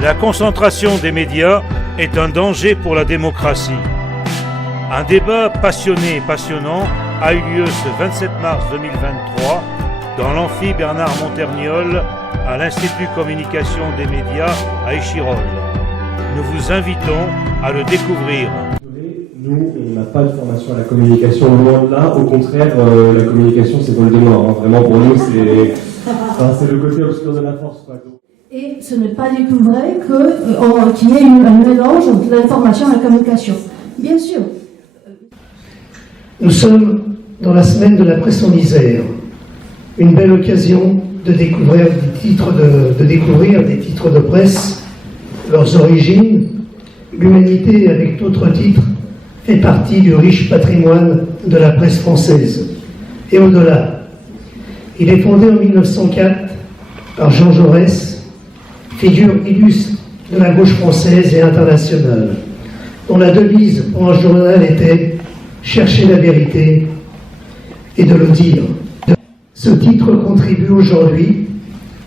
La concentration des médias est un danger pour la démocratie. Un débat passionné et passionnant a eu lieu ce 27 mars 2023 dans l'amphi Bernard Monterniol à l'Institut Communication des médias à Échirolles. Nous vous invitons à le découvrir. Nous, on n'a pas de formation à la communication, loin de là. Au contraire, la communication, c'est Voldemort. Hein. Vraiment, pour nous, c'est le côté obscur de la force. Quoi. Et ce n'est pas découvert qu'il y ait un mélange entre l'information et la communication. Bien sûr. Nous sommes dans la semaine de la presse en Isère. Une belle occasion de découvrir des titres de presse, leurs origines. L'humanité, avec d'autres titres, fait partie du riche patrimoine de la presse française. Et au-delà, il est fondé en 1904 par Jean Jaurès, figure illustre de la gauche française et internationale, dont la devise pour un journal était « Chercher la vérité et de le dire ». Ce titre contribue aujourd'hui,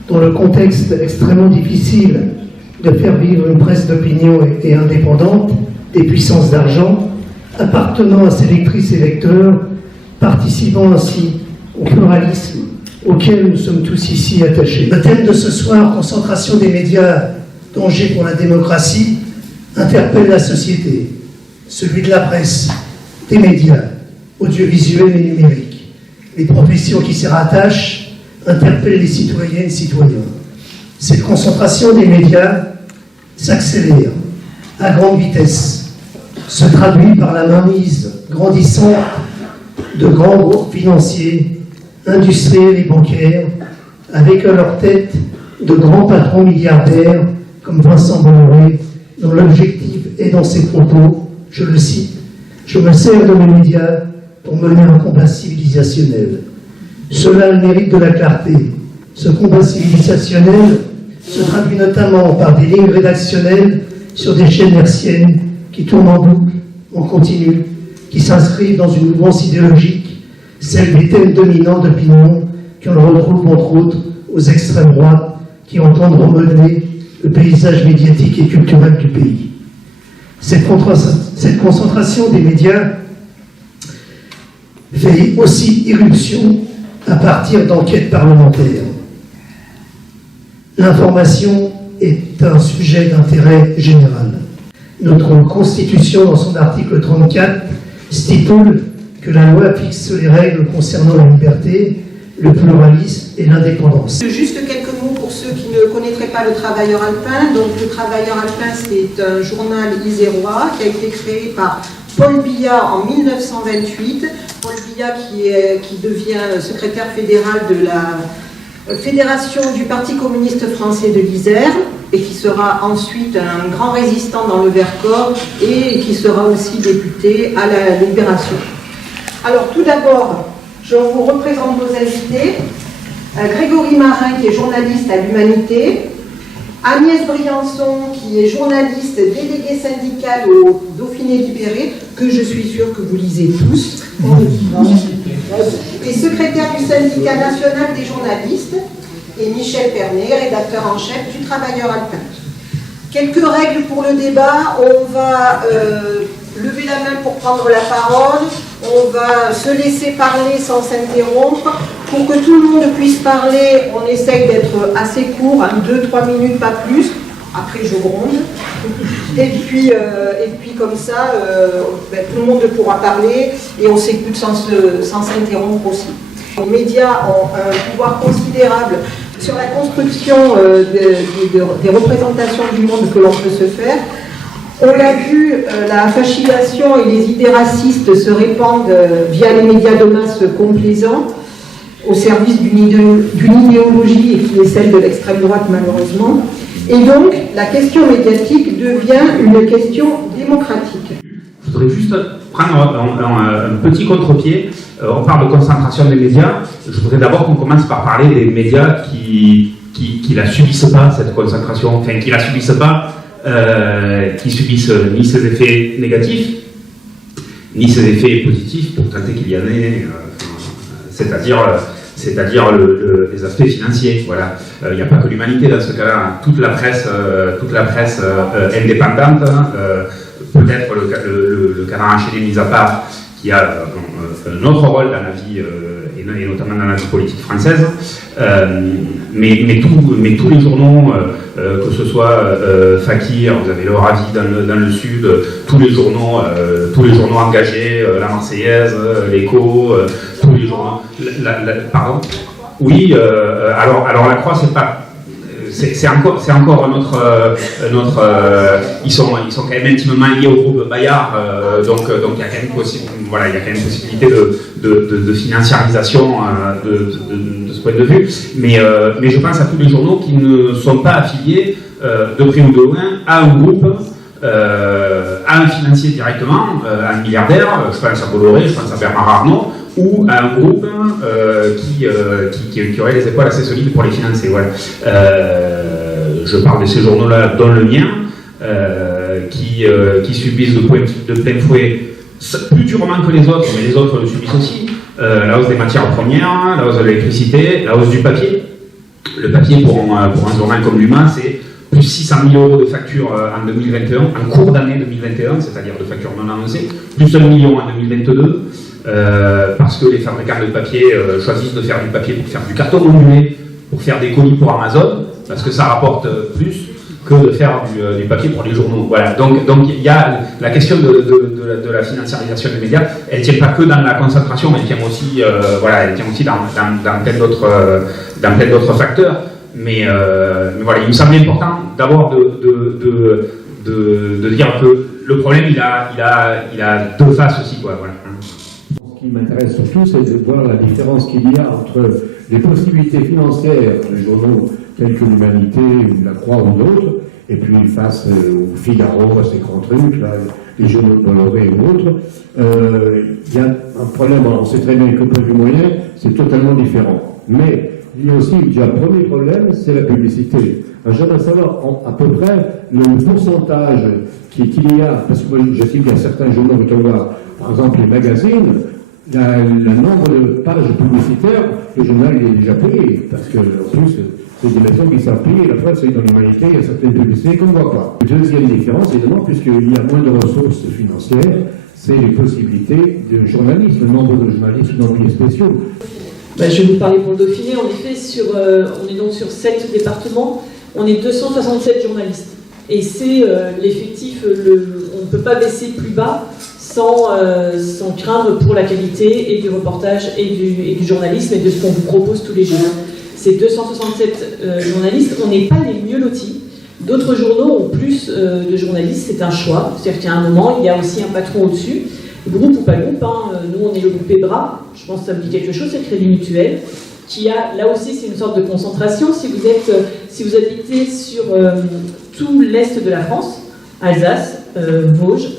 dans le contexte extrêmement difficile de faire vivre une presse d'opinion et indépendante, des puissances d'argent, appartenant à ses lectrices et lecteurs, participant ainsi au pluralisme auquel nous sommes tous ici attachés. Le thème de ce soir, concentration des médias, danger pour la démocratie, interpelle la société, celui de la presse, des médias, audiovisuels et numériques. Les professions qui s'y rattachent interpellent les citoyennes et citoyens. Cette concentration des médias s'accélère à grande vitesse, se traduit par la mainmise grandissante de grands groupes financiers, industriels et bancaires, avec à leur tête de grands patrons milliardaires comme Vincent Bolloré, dont l'objectif est dans ses propos, je le cite, « Je me sers de mes médias pour mener un combat civilisationnel ». Cela a le mérite de la clarté. Ce combat civilisationnel se traduit notamment par des lignes rédactionnelles sur des chaînes hertziennes qui tournent en boucle, en continu, qui s'inscrivent dans une mouvance idéologique, celle des thèmes dominants d'opinion qu'on retrouve entre autres aux extrêmes droites qui entendent remodeler le paysage médiatique et culturel du pays. Cette concentration des médias fait aussi irruption à partir d'enquêtes parlementaires. L'information est un sujet d'intérêt général. Notre Constitution, dans son article 34, stipule que la loi fixe les règles concernant la liberté, le pluralisme et l'indépendance. Juste quelques mots pour ceux qui ne connaîtraient pas le Travailleur alpin. Donc, le Travailleur alpin, c'est un journal isérois qui a été créé par Paul Biya en 1928. Paul Biya qui devient secrétaire fédéral de la Fédération du Parti communiste français de l'Isère et qui sera ensuite un grand résistant dans le Vercors et qui sera aussi député à la Libération. Alors tout d'abord, je vous représente nos invités. Grégory Marin qui est journaliste à l'Humanité, Agnès Briançon qui est journaliste déléguée syndicale au Dauphiné libéré, que je suis sûre que vous lisez tous, et secrétaire du syndicat national des journalistes, et Michel Pernet, rédacteur en chef du Travailleur alpin. Quelques règles pour le débat. On va lever la main pour prendre la parole, on va se laisser parler sans s'interrompre. Pour que tout le monde puisse parler, on essaye d'être assez court, 2-3 minutes, pas plus. Après, je gronde. Et puis comme ça, tout le monde pourra parler et on s'écoute sans s'interrompre aussi. Les médias ont un pouvoir considérable sur la construction des représentations du monde que l'on peut se faire. On l'a vu, la fascination et les idées racistes se répandent via les médias de masse complaisants au service d'une idéologie qui est celle de l'extrême droite malheureusement. Et donc, la question médiatique devient une question démocratique. Je voudrais juste prendre un petit contre-pied. On parle de concentration des médias. Je voudrais d'abord qu'on commence par parler des médias qui la subissent pas, cette concentration, enfin qui la subissent pas, qui subissent ni ses effets négatifs, ni ses effets positifs, pour tenter qu'il y en ait, c'est-à-dire c'est-à-dire les aspects financiers. Voilà. Il n'y a pas que l'Humanité dans ce cas-là. Toute la presse indépendante, peut-être le Canard enchaîné mis à part, qui a un autre rôle dans la vie, et notamment dans la vie politique française, mais tous les journaux, que ce soit Fakir, vous avez le Ravi dans le Sud, tous les journaux engagés, la Marseillaise, l'Écho, tous les journaux. Pardon. Oui, alors la Croix, c'est pas. C'est encore notre ils sont quand même intimement liés au groupe Bayard, donc il y a quand même possibilité de financiarisation de ce point de vue, mais je pense à tous les journaux qui ne sont pas affiliés de près ou de loin à un groupe, à un financier directement, à un milliardaire, je pense à Bolloré, je pense à Bernard Arnault, ou à un groupe qui aurait les épaules assez solides pour les financer. Voilà. Je parle de ces journaux-là, dont le mien, qui subissent de plein fouet, plus durement que les autres, mais les autres le subissent aussi, la hausse des matières premières, la hausse de l'électricité, la hausse du papier. Le papier, pour un journal comme l'Humain, c'est plus 600 000 € de factures en 2021, en cours d'année 2021, c'est-à-dire de factures non annoncées, plus 1 million en 2022, parce que les fabricants de papier choisissent de faire du papier pour faire du carton ondulé, pour faire des colis pour Amazon, parce que ça rapporte plus que de faire du papier pour les journaux. Voilà. Donc il y a la question de la financiarisation des médias, elle ne tient pas que dans la concentration, elle tient aussi, dans plein d'autres facteurs. Mais voilà, il me semble important d'abord de dire que le problème il a deux faces aussi, quoi. Voilà. Ce qui m'intéresse surtout, c'est de voir la différence qu'il y a entre les possibilités financières des journaux tels que l'Humanité ou la Croix ou d'autres, et puis face au Figaro, à ces grands trucs, là, les journaux de Bolloré ou autres. Il y a un problème, on sait très bien que point de vue moyen, c'est totalement différent. Mais il y a aussi, déjà, le premier problème, c'est la publicité. J'aimerais savoir à peu près le pourcentage qu'il y a, parce que moi, j'estime qu'il y a certains journaux, vous pouvez voir, par exemple les magazines, le nombre de pages publicitaires, le journal il est déjà payé, parce que en plus, c'est des maisons qui savent payer, la preuve c'est que dans l'Humanité, il y a certaines publicités qu'on ne voit pas. Deuxième différence, évidemment, puisqu'il y a moins de ressources financières, c'est les possibilités de journalisme, le nombre de journalistes dans les spéciaux. Je vais vous parler pour le Dauphiné. En effet, on est donc sur 7 départements, on est 267 journalistes. Et c'est l'effectif, on ne peut pas baisser plus bas sans craindre pour la qualité et du reportage et du journalisme et de ce qu'on vous propose tous les jours. C'est 267 journalistes, on n'est pas les mieux lotis. D'autres journaux ont plus de journalistes, c'est un choix. C'est-à-dire qu'à un moment, il y a aussi un patron au-dessus. Groupe ou pas groupe, nous on est le groupe EBRA, je pense que ça me dit quelque chose, c'est le Crédit Mutuel, qui a, là aussi c'est une sorte de concentration. Si vous habitez sur tout l'est de la France, Alsace, Vosges,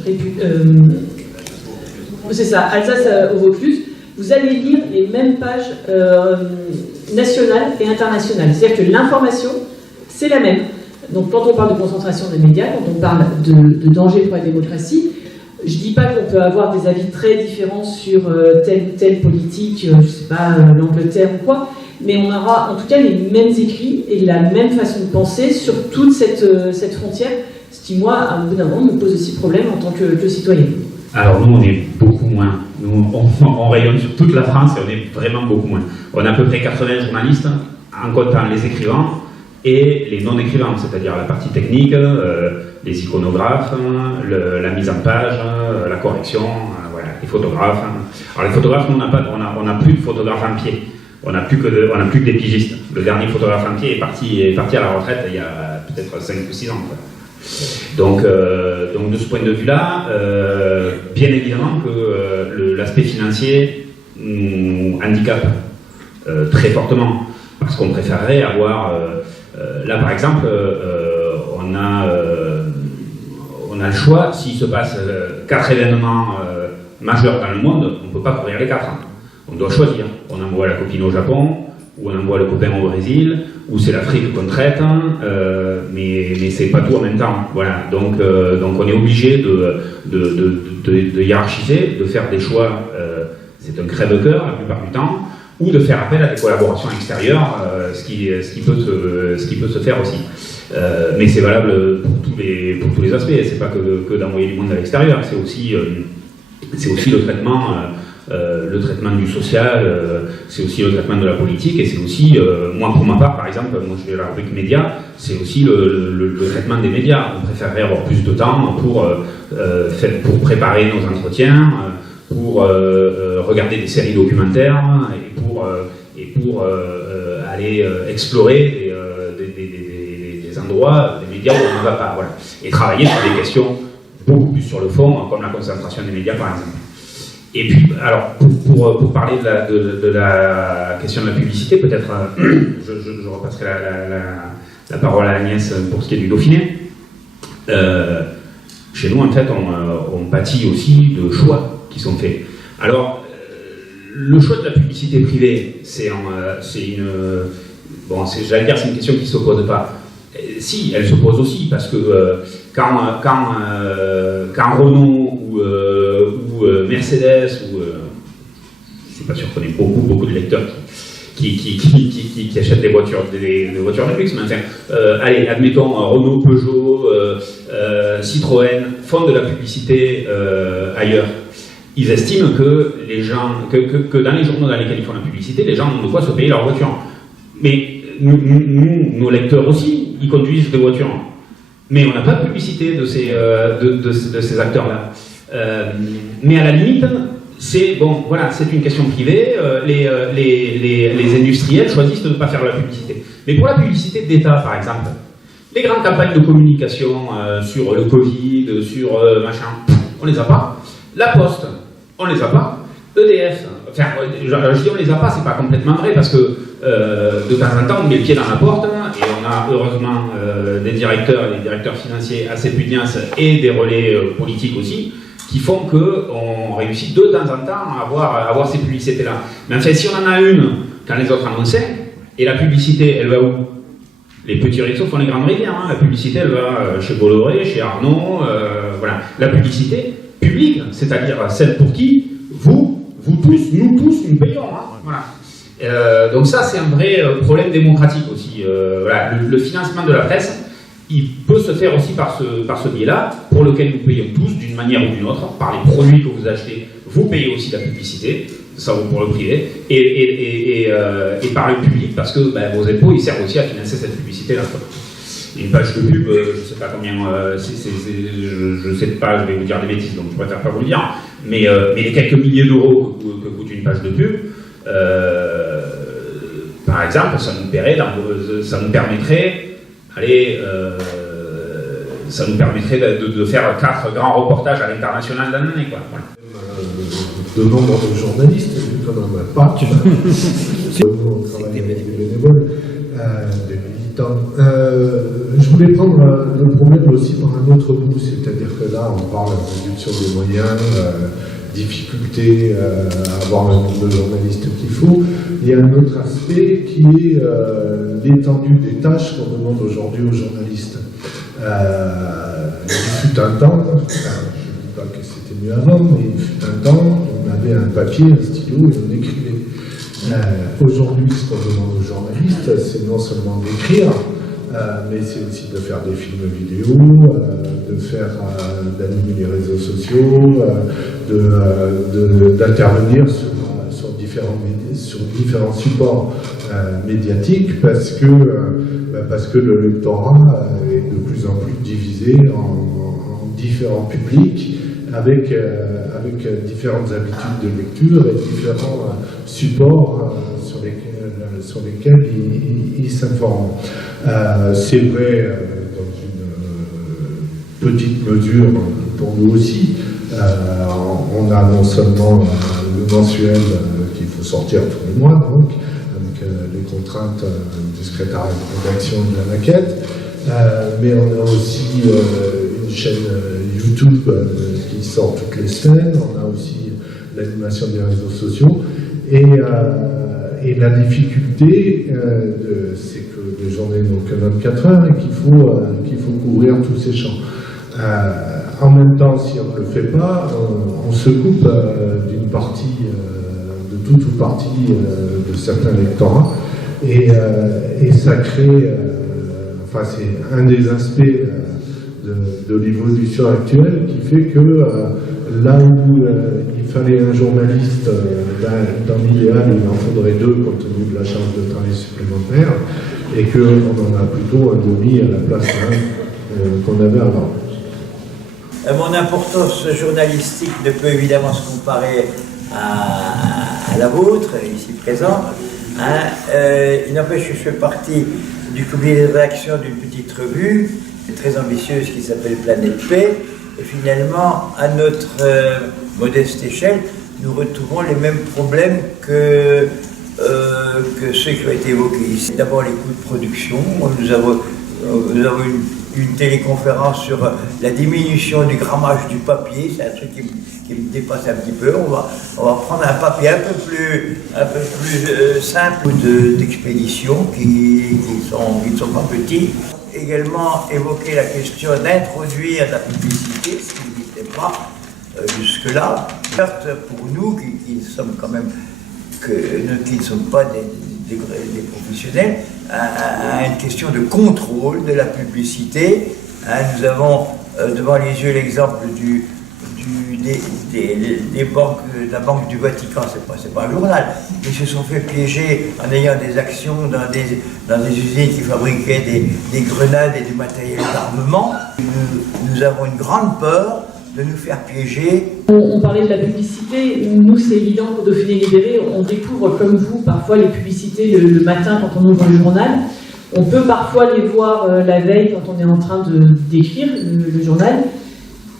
c'est ça, Alsace au Vaucluse, vous allez lire les mêmes pages nationales et internationales. C'est-à-dire que l'information, c'est la même. Donc quand on parle de concentration des médias, quand on parle de danger pour la démocratie, je ne dis pas qu'on peut avoir des avis très différents sur telle ou telle politique, je ne sais pas, l'Angleterre ou quoi, mais on aura en tout cas les mêmes écrits et la même façon de penser sur toute cette frontière, ce qui, moi, à un bout d'un moment, me pose aussi problème en tant que citoyen. Alors nous, on est beaucoup moins. Nous, on rayonne sur toute la France et on est vraiment beaucoup moins. On a à peu près 80 journalistes, en comptant les écrivains et les non-écrivains, c'est-à-dire la partie technique, les iconographes, la mise en page, la correction, voilà, les photographes. Alors les photographes, nous, on n'a plus de photographes en pied. On n'a plus que des pigistes. Le dernier photographe en pied est parti à la retraite il y a peut-être 5 ou 6 ans. Quoi. Donc de ce point de vue-là, bien évidemment que l'aspect financier nous handicape très fortement, parce qu'on préférerait avoir... là, par exemple, on a le choix. S'il se passe 4 événements majeurs dans le monde, on ne peut pas couvrir les 4. On doit choisir. On envoie la copine au Japon, ou on envoie le copain au Brésil, ou c'est l'Afrique qu'on traite, mais c'est pas tout en même temps. Voilà. Donc on est obligé de hiérarchiser, de faire des choix. C'est un crève-cœur la plupart du temps, ou de faire appel à des collaborations extérieures, ce qui peut se faire aussi. Mais c'est valable pour tous les aspects, c'est pas que d'envoyer du monde à l'extérieur, c'est aussi le traitement du social, c'est aussi le traitement de la politique, et c'est aussi, moi pour ma part par exemple, moi je fais la rubrique médias, c'est aussi le traitement des médias. On préférerait avoir plus de temps pour préparer nos entretiens, pour regarder des séries documentaires et pour aller explorer des endroits, des médias où on ne va pas, voilà. Et travailler sur des questions beaucoup plus sur le fond, comme la concentration des médias par exemple. Et puis, alors, pour parler de la question de la publicité, peut-être, je repasserai la parole à Agnès pour ce qui est du Dauphiné. Chez nous, en fait, on pâtit aussi de choix qui sont faits. Alors, le choix de la publicité privée, c'est une question qui ne se pose pas. Si, elle se pose aussi, parce que quand Renault ou Mercedes, je ne suis pas sûr qu'on ait beaucoup de lecteurs qui achètent des voitures de luxe, mais enfin, allez, admettons, Renault, Peugeot, Citroën font de la publicité ailleurs. Ils estiment que les gens, que dans les journaux dans lesquels ils font la publicité, les gens ont de quoi se payer leur voiture. Mais nous, nos lecteurs aussi, ils conduisent des voitures. Mais on n'a pas de publicité de ces acteurs-là. Mais à la limite, c'est une question privée. Les industriels choisissent de ne pas faire la publicité. Mais pour la publicité d'État, par exemple, les grandes campagnes de communication sur le Covid, sur machin, on les a pas. La Poste, on les a pas. EDF, enfin, je dis on les a pas, c'est pas complètement vrai, parce que de temps en temps, on met le pied dans la porte, et on a heureusement des directeurs financiers assez pugnaces et des relais politiques aussi, qui font qu'on réussit de temps en temps à avoir ces publicités-là. Mais enfin, si on en a une quand les autres annonçaient, et la publicité, elle va où? Les petits réseaux font les grandes rivières, hein. La publicité, elle va chez Bolloré, chez Arnaud, voilà. La publicité publique, c'est-à-dire celle pour qui vous tous, nous payons, hein. Voilà. Donc ça, c'est un vrai problème démocratique aussi. Voilà. Le financement de la presse, il peut se faire aussi par ce biais-là, pour lequel nous payons tous d'une manière ou d'une autre, par les produits que vous achetez, vous payez aussi la publicité, ça vaut pour le privé, et par le public, parce que vos impôts, ils servent aussi à financer cette publicité-là. Une page de pub, je ne sais pas combien, je ne sais pas, je vais vous dire des bêtises, donc je préfère pas vous le dire, mais les quelques milliers d'euros que coûte une page de pub, par exemple, ça nous permettrait de faire 4 grands reportages à l'international dans l'année, quoi. Voilà. De nombre de journalistes, quand on n'en a pas, on travaille avec des bénévoles, des militants. Je voulais prendre le problème aussi par un autre bout, c'est-à-dire que là, on parle de réduction des moyens, difficulté à avoir le nombre de journalistes qu'il faut. Il y a un autre aspect qui est l'étendue des tâches qu'on demande aujourd'hui aux journalistes. Il fut un temps, je ne dis pas que c'était mieux avant, mais il fut un temps, on avait un papier, un stylo et on écrivait. Aujourd'hui, ce qu'on demande aux journalistes, c'est non seulement d'écrire, mais c'est aussi de faire des films vidéo, d'animer les réseaux sociaux, d'intervenir sur différents supports médiatiques, parce que le lectorat est de plus en plus divisé en différents publics, avec différentes habitudes de lecture et différents supports sur lesquels ils s'informent. C'est vrai dans une petite mesure pour nous aussi. On a non seulement le mensuel qu'il faut sortir tous les mois, donc, avec les contraintes du secrétariat de rédaction de la maquette, mais on a aussi une chaîne YouTube qui sort toutes les semaines, on a aussi l'animation des réseaux sociaux, et la difficulté, c'est que les journées n'ont que 24 heures et qu'il faut couvrir tous ces champs. En même temps, si on ne le fait pas, on se coupe d'une partie de tout ou partie de certains lectorats. Et ça crée, enfin c'est un des aspects de l'évolution actuelle qui fait que là où il fallait un journaliste, dans l'idéal il en faudrait deux compte tenu de la charge de travail supplémentaire, et qu'on en a plutôt un demi à la place qu'on avait avant. Mon importance journalistique ne peut évidemment se comparer à la vôtre, ici présente. Il n'empêche que je fais partie du comité de rédaction d'une petite revue très ambitieuse qui s'appelle Planète Paix. Et finalement, à notre modeste échelle, nous retrouvons les mêmes problèmes que ceux qui ont été évoqués ici. D'abord les coûts de production. Nous avons une téléconférence sur la diminution du grammage du papier. C'est un truc qui me dépasse un petit peu. On va prendre un papier un peu plus simple d'expédition qui ne sont pas petits. Également évoquer la question d'introduire la publicité, ce qui n'existait pas jusque-là. Pour nous qui sommes quand même qui ne sommes pas des professionnels, à une question de contrôle de la publicité. Nous avons devant les yeux l'exemple des banques, de la Banque du Vatican, c'est pas un journal, ils se sont fait piéger en ayant des actions dans des usines qui fabriquaient des grenades et du matériel d'armement. Nous avons une grande peur de nous faire piéger. On parlait de la publicité. Nous, c'est évident qu'au Dauphiné Libéré, on découvre comme vous parfois les publicités le matin quand on ouvre le journal. On peut parfois les voir la veille quand on est en train d'écrire le journal.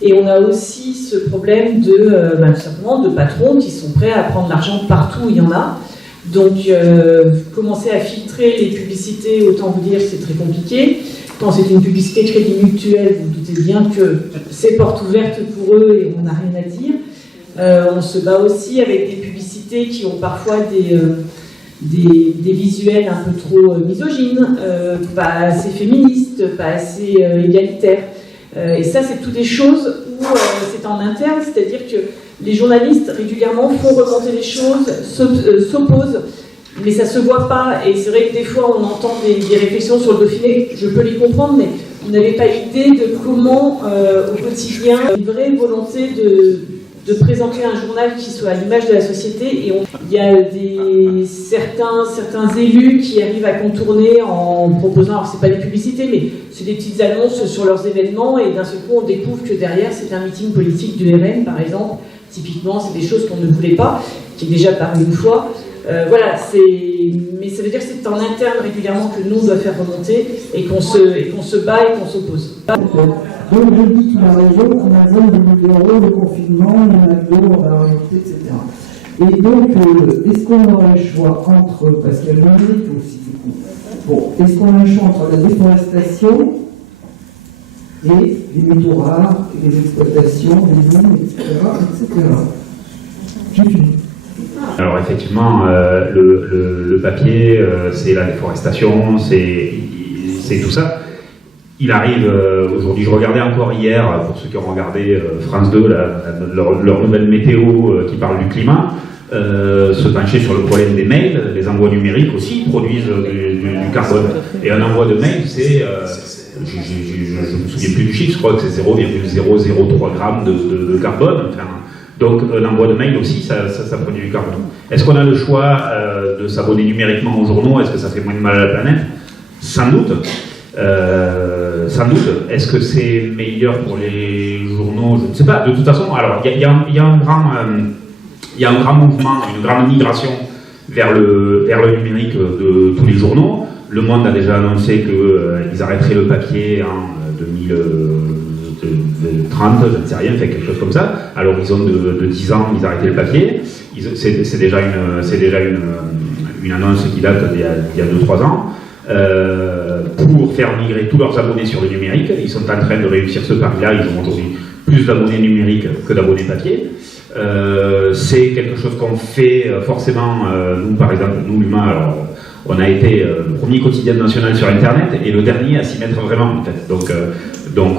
Et on a aussi ce problème tout simplement de patrons qui sont prêts à prendre l'argent partout où il y en a. Donc, commencer à filtrer les publicités, autant vous dire que c'est très compliqué. Quand c'est une publicité Crédit Mutuel, vous doutez bien que c'est porte ouverte pour eux et on n'a rien à dire. On se bat aussi avec des publicités qui ont parfois des visuels un peu trop misogynes, pas assez féministes, pas assez égalitaires. Et ça, c'est toutes des choses où c'est en interne, c'est-à-dire que les journalistes régulièrement font remonter les choses, s'opposent, mais ça ne se voit pas. Et c'est vrai que des fois, on entend des réflexions sur le Dauphiné, je peux les comprendre, mais vous n'avez pas idée de comment, au quotidien, une vraie volonté de présenter un journal qui soit à l'image de la société. Et il y a certains élus qui arrivent à contourner en proposant, alors c'est pas des publicités, mais c'est des petites annonces sur leurs événements, et d'un seul coup on découvre que derrière c'est un meeting politique du RN par exemple. Typiquement, c'est des choses qu'on ne voulait pas, qui est déjà paru une fois. Voilà, mais ça veut dire que c'est en interne régulièrement que nous on doit faire remonter et qu'on se bat et qu'on s'oppose. Donc je dis qu'il a raison, on a besoin de 1 000 € de confinement, on a besoin, on va arrêter, etc. Et donc, est-ce qu'on aura le choix entre, parce qu'il y a le numérique aussi du coup, bon, est-ce qu'on a le choix entre la déforestation et les métaux rares, les exploitations, les mines, etc. J'ai fini. Alors effectivement, le papier, c'est la déforestation, c'est tout ça. Il arrive, aujourd'hui, je regardais encore hier, pour ceux qui ont regardé France 2, leur nouvelle météo qui parle du climat, se pencher sur le problème des mails. Les envois numériques aussi produisent du carbone. Et un envoi de mail, c'est, je ne me souviens plus du chiffre, je crois que c'est 0,003 grammes de carbone. Enfin, donc un envoi de mail aussi, ça produit du carbone. Est-ce qu'on a le choix de s'abonner numériquement aux journaux? Est-ce que ça fait moins de mal à la planète? Sans doute. Sans doute. Est-ce que c'est meilleur pour les journaux? Je ne sais pas. De toute façon, alors il y a un grand mouvement, une grande migration vers le numérique de tous les journaux. Le Monde a déjà annoncé qu'ils arrêteraient le papier en 2030, je ne sais rien, fait quelque chose comme ça. À l'horizon de 10 ans, ils arrêtaient le papier. C'est déjà une annonce qui date d'il y a 2-3 ans. Pour faire migrer tous leurs abonnés sur le numérique. Ils sont en train de réussir ce pari-là. Ils ont aujourd'hui plus d'abonnés numériques que d'abonnés papier. C'est quelque chose qu'on fait forcément, nous par exemple, nous l'humain, alors on a été le premier quotidien national sur Internet et le dernier à s'y mettre vraiment en fait. Donc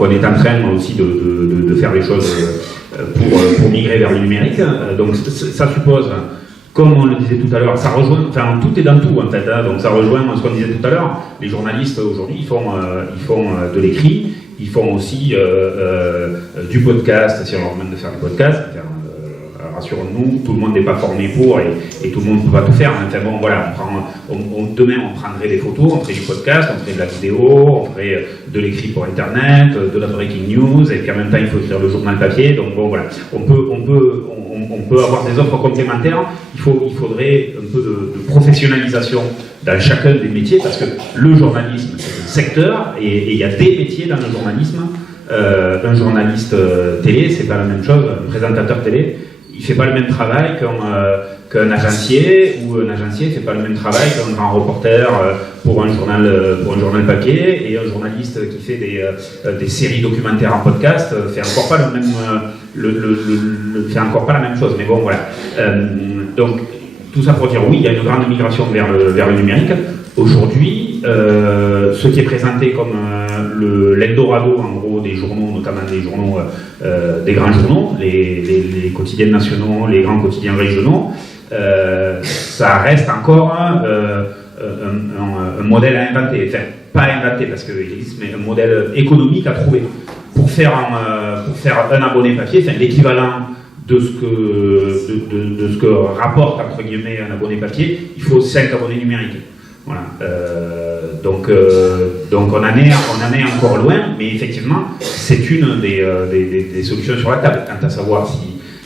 on est en train aussi de faire les choses pour migrer vers le numérique. Donc ça suppose comme on le disait tout à l'heure, ça rejoint, enfin tout est dans tout en fait, hein, donc ça rejoint ce qu'on disait tout à l'heure. Les journalistes aujourd'hui, ils font de l'écrit, ils font aussi du podcast, si on leur demande de faire du podcast. Rassurons-nous, tout le monde n'est pas formé pour et tout le monde ne peut pas tout faire. Enfin bon, voilà, demain on prendrait des photos, on ferait du podcast, on ferait de la vidéo, on ferait de l'écrit pour Internet, de la breaking news, et puis en même temps il faut écrire le journal papier. Donc bon, voilà, on peut avoir des offres complémentaires. Il faudrait un peu de professionnalisation dans chacun des métiers, parce que le journalisme c'est un secteur et il y a des métiers dans le journalisme. Un journaliste télé, c'est pas la même chose. Un présentateur télé, il fait pas le même travail qu'un agencier, ou un agencier fait pas le même travail qu'un grand reporter pour un journal papier, et un journaliste qui fait des séries documentaires en podcast fait encore pas fait encore pas la même chose. Mais bon, voilà. Donc tout ça pour dire oui, il y a une grande migration vers le numérique. Aujourd'hui, ce qui est présenté comme l'Eldorado, en gros, des journaux, notamment des journaux, des grands journaux, les quotidiens nationaux, les grands quotidiens régionaux, ça reste encore un modèle à inventer. Enfin, pas à inventer parce qu'il existe, mais un modèle économique à trouver. Pour faire un abonné papier, enfin, l'équivalent de ce que rapporte, entre guillemets, un abonné papier, il faut 5 abonnés numériques. Voilà. Donc on en est encore loin, mais effectivement, c'est une des solutions sur la table. Quant à savoir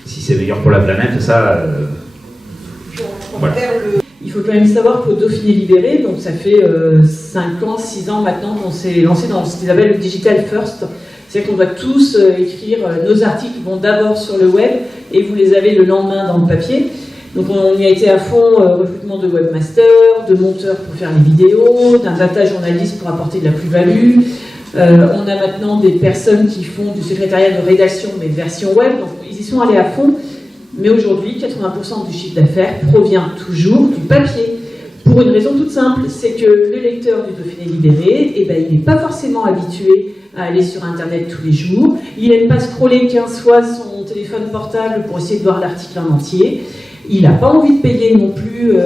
si c'est meilleur pour la planète, ça... voilà. Il faut quand même savoir qu'au Dauphiné Libéré, donc ça fait 5 ans, 6 ans maintenant qu'on s'est lancé dans ce qu'ils appellent le Digital First. C'est-à-dire qu'on doit tous écrire, nos articles vont d'abord sur le web et vous les avez le lendemain dans le papier. Donc on y a été à fond, recrutement de webmasters, de monteurs pour faire les vidéos, d'un data journaliste pour apporter de la plus-value. On a maintenant des personnes qui font du secrétariat de rédaction, mais version web, donc ils y sont allés à fond. Mais aujourd'hui, 80% du chiffre d'affaires provient toujours du papier. Pour une raison toute simple, c'est que le lecteur du Dauphiné Libéré, il n'est pas forcément habitué à aller sur Internet tous les jours. Il n'aime pas scroller 15 fois son téléphone portable pour essayer de voir l'article en entier. Il n'a pas envie de payer non plus 14,99 €,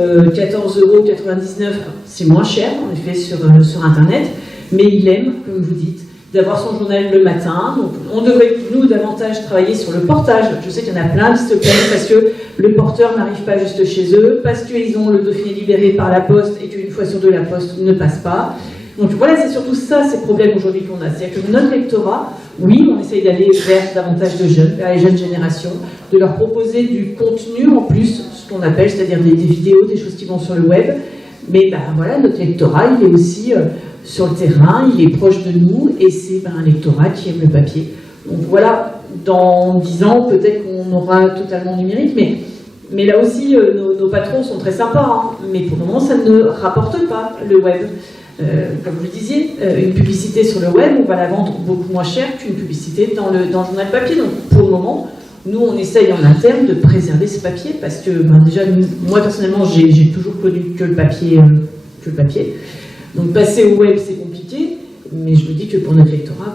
c'est moins cher en effet sur Internet, mais il aime, comme vous dites, d'avoir son journal le matin. Donc on devrait, nous, davantage travailler sur le portage. Je sais qu'il y en a plein qui se plaignent parce que le porteur n'arrive pas juste chez eux, parce qu'ils ont le Dauphiné Libéré par la poste et qu'une fois sur deux, la poste ne passe pas. Donc voilà, c'est surtout ça, ces problèmes aujourd'hui qu'on a. C'est-à-dire que notre lectorat, oui, on essaye d'aller vers davantage de jeunes, vers les jeunes générations, de leur proposer du contenu en plus, ce qu'on appelle, c'est-à-dire des vidéos, des choses qui vont sur le web. Mais voilà, notre lectorat, il est aussi sur le terrain, il est proche de nous, et c'est un lectorat qui aime le papier. Donc voilà, dans 10 ans, peut-être qu'on aura totalement numérique, mais là aussi, nos patrons sont très sympas, hein, mais pour le moment, ça ne rapporte pas le web. Comme vous le disiez, une publicité sur le web, on va la vendre beaucoup moins cher qu'une publicité dans le journal papier. Donc pour le moment, nous on essaye en interne de préserver ce papier parce que déjà, moi personnellement, j'ai toujours connu que le papier. Donc passer au web, c'est compliqué, mais je me dis que pour notre lectorat,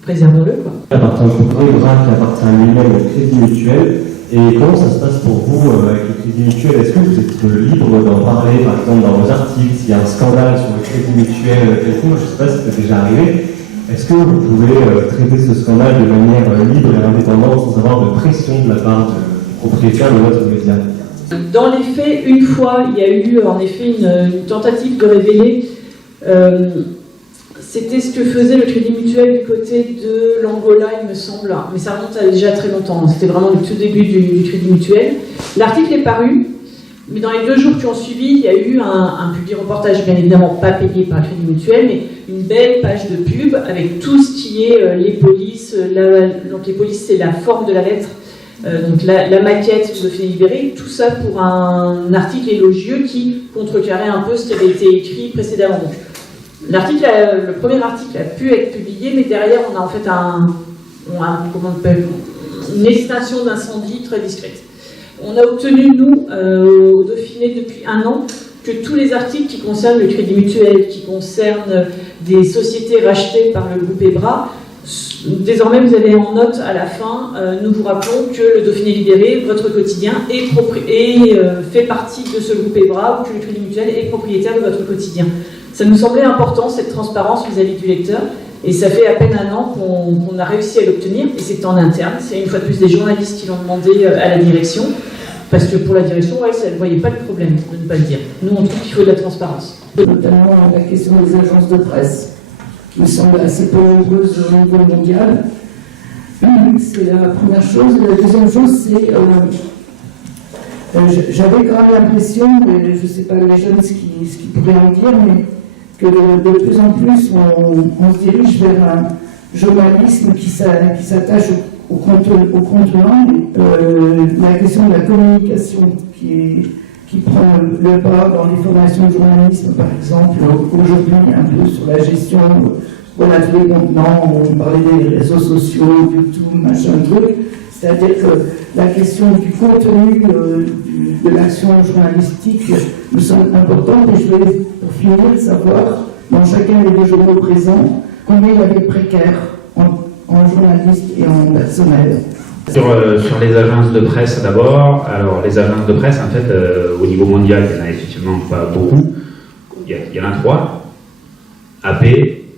préservons-le. Il appartient au contrat qui appartient à lui-même au Crédit Mutuel. Et comment ça se passe pour vous avec le Crédit Mutuel? Est-ce que vous êtes libre d'en parler, par exemple, dans vos articles? S'il y a un scandale sur le Crédit Mutuel quelconque, je ne sais pas si c'est déjà arrivé, est-ce que vous pouvez traiter ce scandale de manière libre et indépendante sans avoir de pression de la part du propriétaire de votre média? Dans les faits, une fois, il y a eu en effet une tentative de révéler c'était ce que faisait le Crédit Mutuel du côté de l'Angola, il me semble, mais ça remonte à déjà très longtemps, c'était vraiment le tout début du Crédit Mutuel. L'article est paru, mais dans les 2 jours qui ont suivi, il y a eu un publi-reportage, bien évidemment pas payé par le Crédit Mutuel, mais une belle page de pub avec tout ce qui est les polices. Donc les polices, c'est la forme de la lettre, donc la maquette du Dauphiné Libéré, tout ça pour un article élogieux qui contrecarrait un peu ce qui avait été écrit précédemment. Donc, le premier article a pu être publié, mais derrière on a en fait une extinction d'incendie très discrète. On a obtenu, nous, au Dauphiné depuis 1 an, que tous les articles qui concernent le Crédit Mutuel, qui concernent des sociétés rachetées par le groupe EBRA, désormais, vous avez en note à la fin, nous vous rappelons que le Dauphiné Libéré, votre quotidien, fait partie de ce groupe EBRA, ou que le Crédit Mutuel est propriétaire de votre quotidien. Ça nous semblait important, cette transparence vis-à-vis du lecteur, et ça fait à peine un an qu'on a réussi à l'obtenir, et c'est en interne. C'est une fois de plus des journalistes qui l'ont demandé à la direction, parce que pour la direction, elle ne voyait pas le problème, de ne pas le dire. Nous, on trouve qu'il faut de la transparence. Notamment la question des agences de presse, qui me semble assez peu nombreuses au niveau mondial. C'est la première chose. La deuxième chose, c'est... j'avais quand même l'impression, mais je ne sais pas les jeunes ce qu'ils pourraient en dire, mais que de plus en plus, on se dirige vers un journalisme qui s'attache au contenant. La question de la communication qui prend le pas dans les formations de journalisme, par exemple, aujourd'hui, un peu sur la gestion, voilà, tous les contenants, on parlait des réseaux sociaux, YouTube, machin, truc. C'est-à-dire que la question du contenu de l'action journalistique me semble importante, et je vais, pour finir, savoir, dans chacun des deux journaux présents, combien il y avait de précaires en journaliste et en personnel. Sur les agences de presse d'abord, alors les agences de presse, en fait, au niveau mondial, il n'y en a effectivement pas beaucoup. Il y en a 3, AP,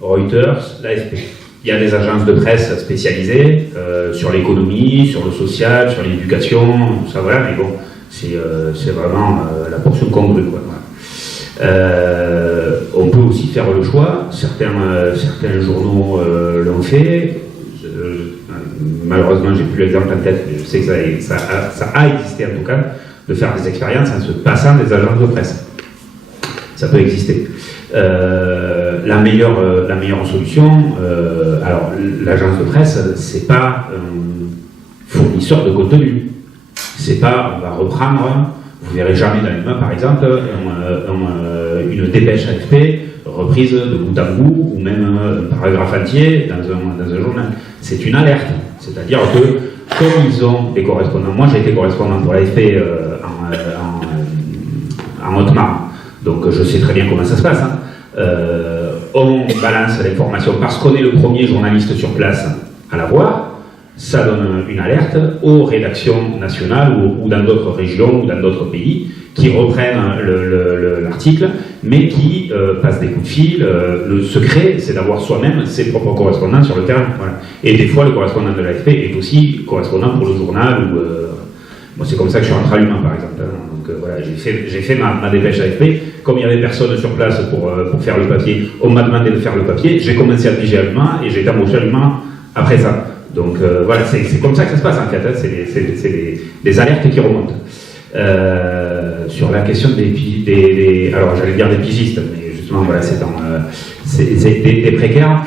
Reuters, l'AFP. Il y a des agences de presse spécialisées sur l'économie, sur le social, sur l'éducation, tout ça, voilà, mais bon, c'est vraiment la portion congrue, quoi. Voilà. On peut aussi faire le choix, certains journaux l'ont fait. Malheureusement, j'ai plus l'exemple en tête, mais je sais que ça a existé en tout cas, de faire des expériences en se passant des agences de presse. Ça peut exister. La meilleure solution, alors l'agence de presse, c'est pas un fournisseur de contenu. C'est pas, on va reprendre, vous verrez jamais dans les mains par exemple, une dépêche AFP reprise de bout en bout, ou même un paragraphe entier dans un journal. C'est une alerte. C'est-à-dire que, comme ils ont des correspondants, moi j'ai été correspondant pour l'AFP en Haute-Marne, donc je sais très bien comment ça se passe. Hein. On balance l'information parce qu'on est le premier journaliste sur place à la voir. Ça donne une alerte aux rédactions nationales ou dans d'autres régions ou dans d'autres pays qui reprennent l'article, mais qui passent des coups de fil. Le secret, c'est d'avoir soi-même ses propres correspondants sur le terrain. Voilà. Et des fois, le correspondant de l'AFP est aussi correspondant pour le journal. Moi, c'est comme ça que je suis rentré à l'Humain, par exemple. Donc voilà, j'ai fait ma dépêche AFP. Comme il n'y avait personne sur place pour faire le papier, on m'a demandé de faire le papier. J'ai commencé à piger à l'Humain et j'ai été embauché à l'Humain après ça. Donc voilà, c'est comme ça que ça se passe en fait, hein. C'est des alertes qui remontent. Sur la question alors j'allais dire des pigistes, mais justement voilà, c'est des précaires.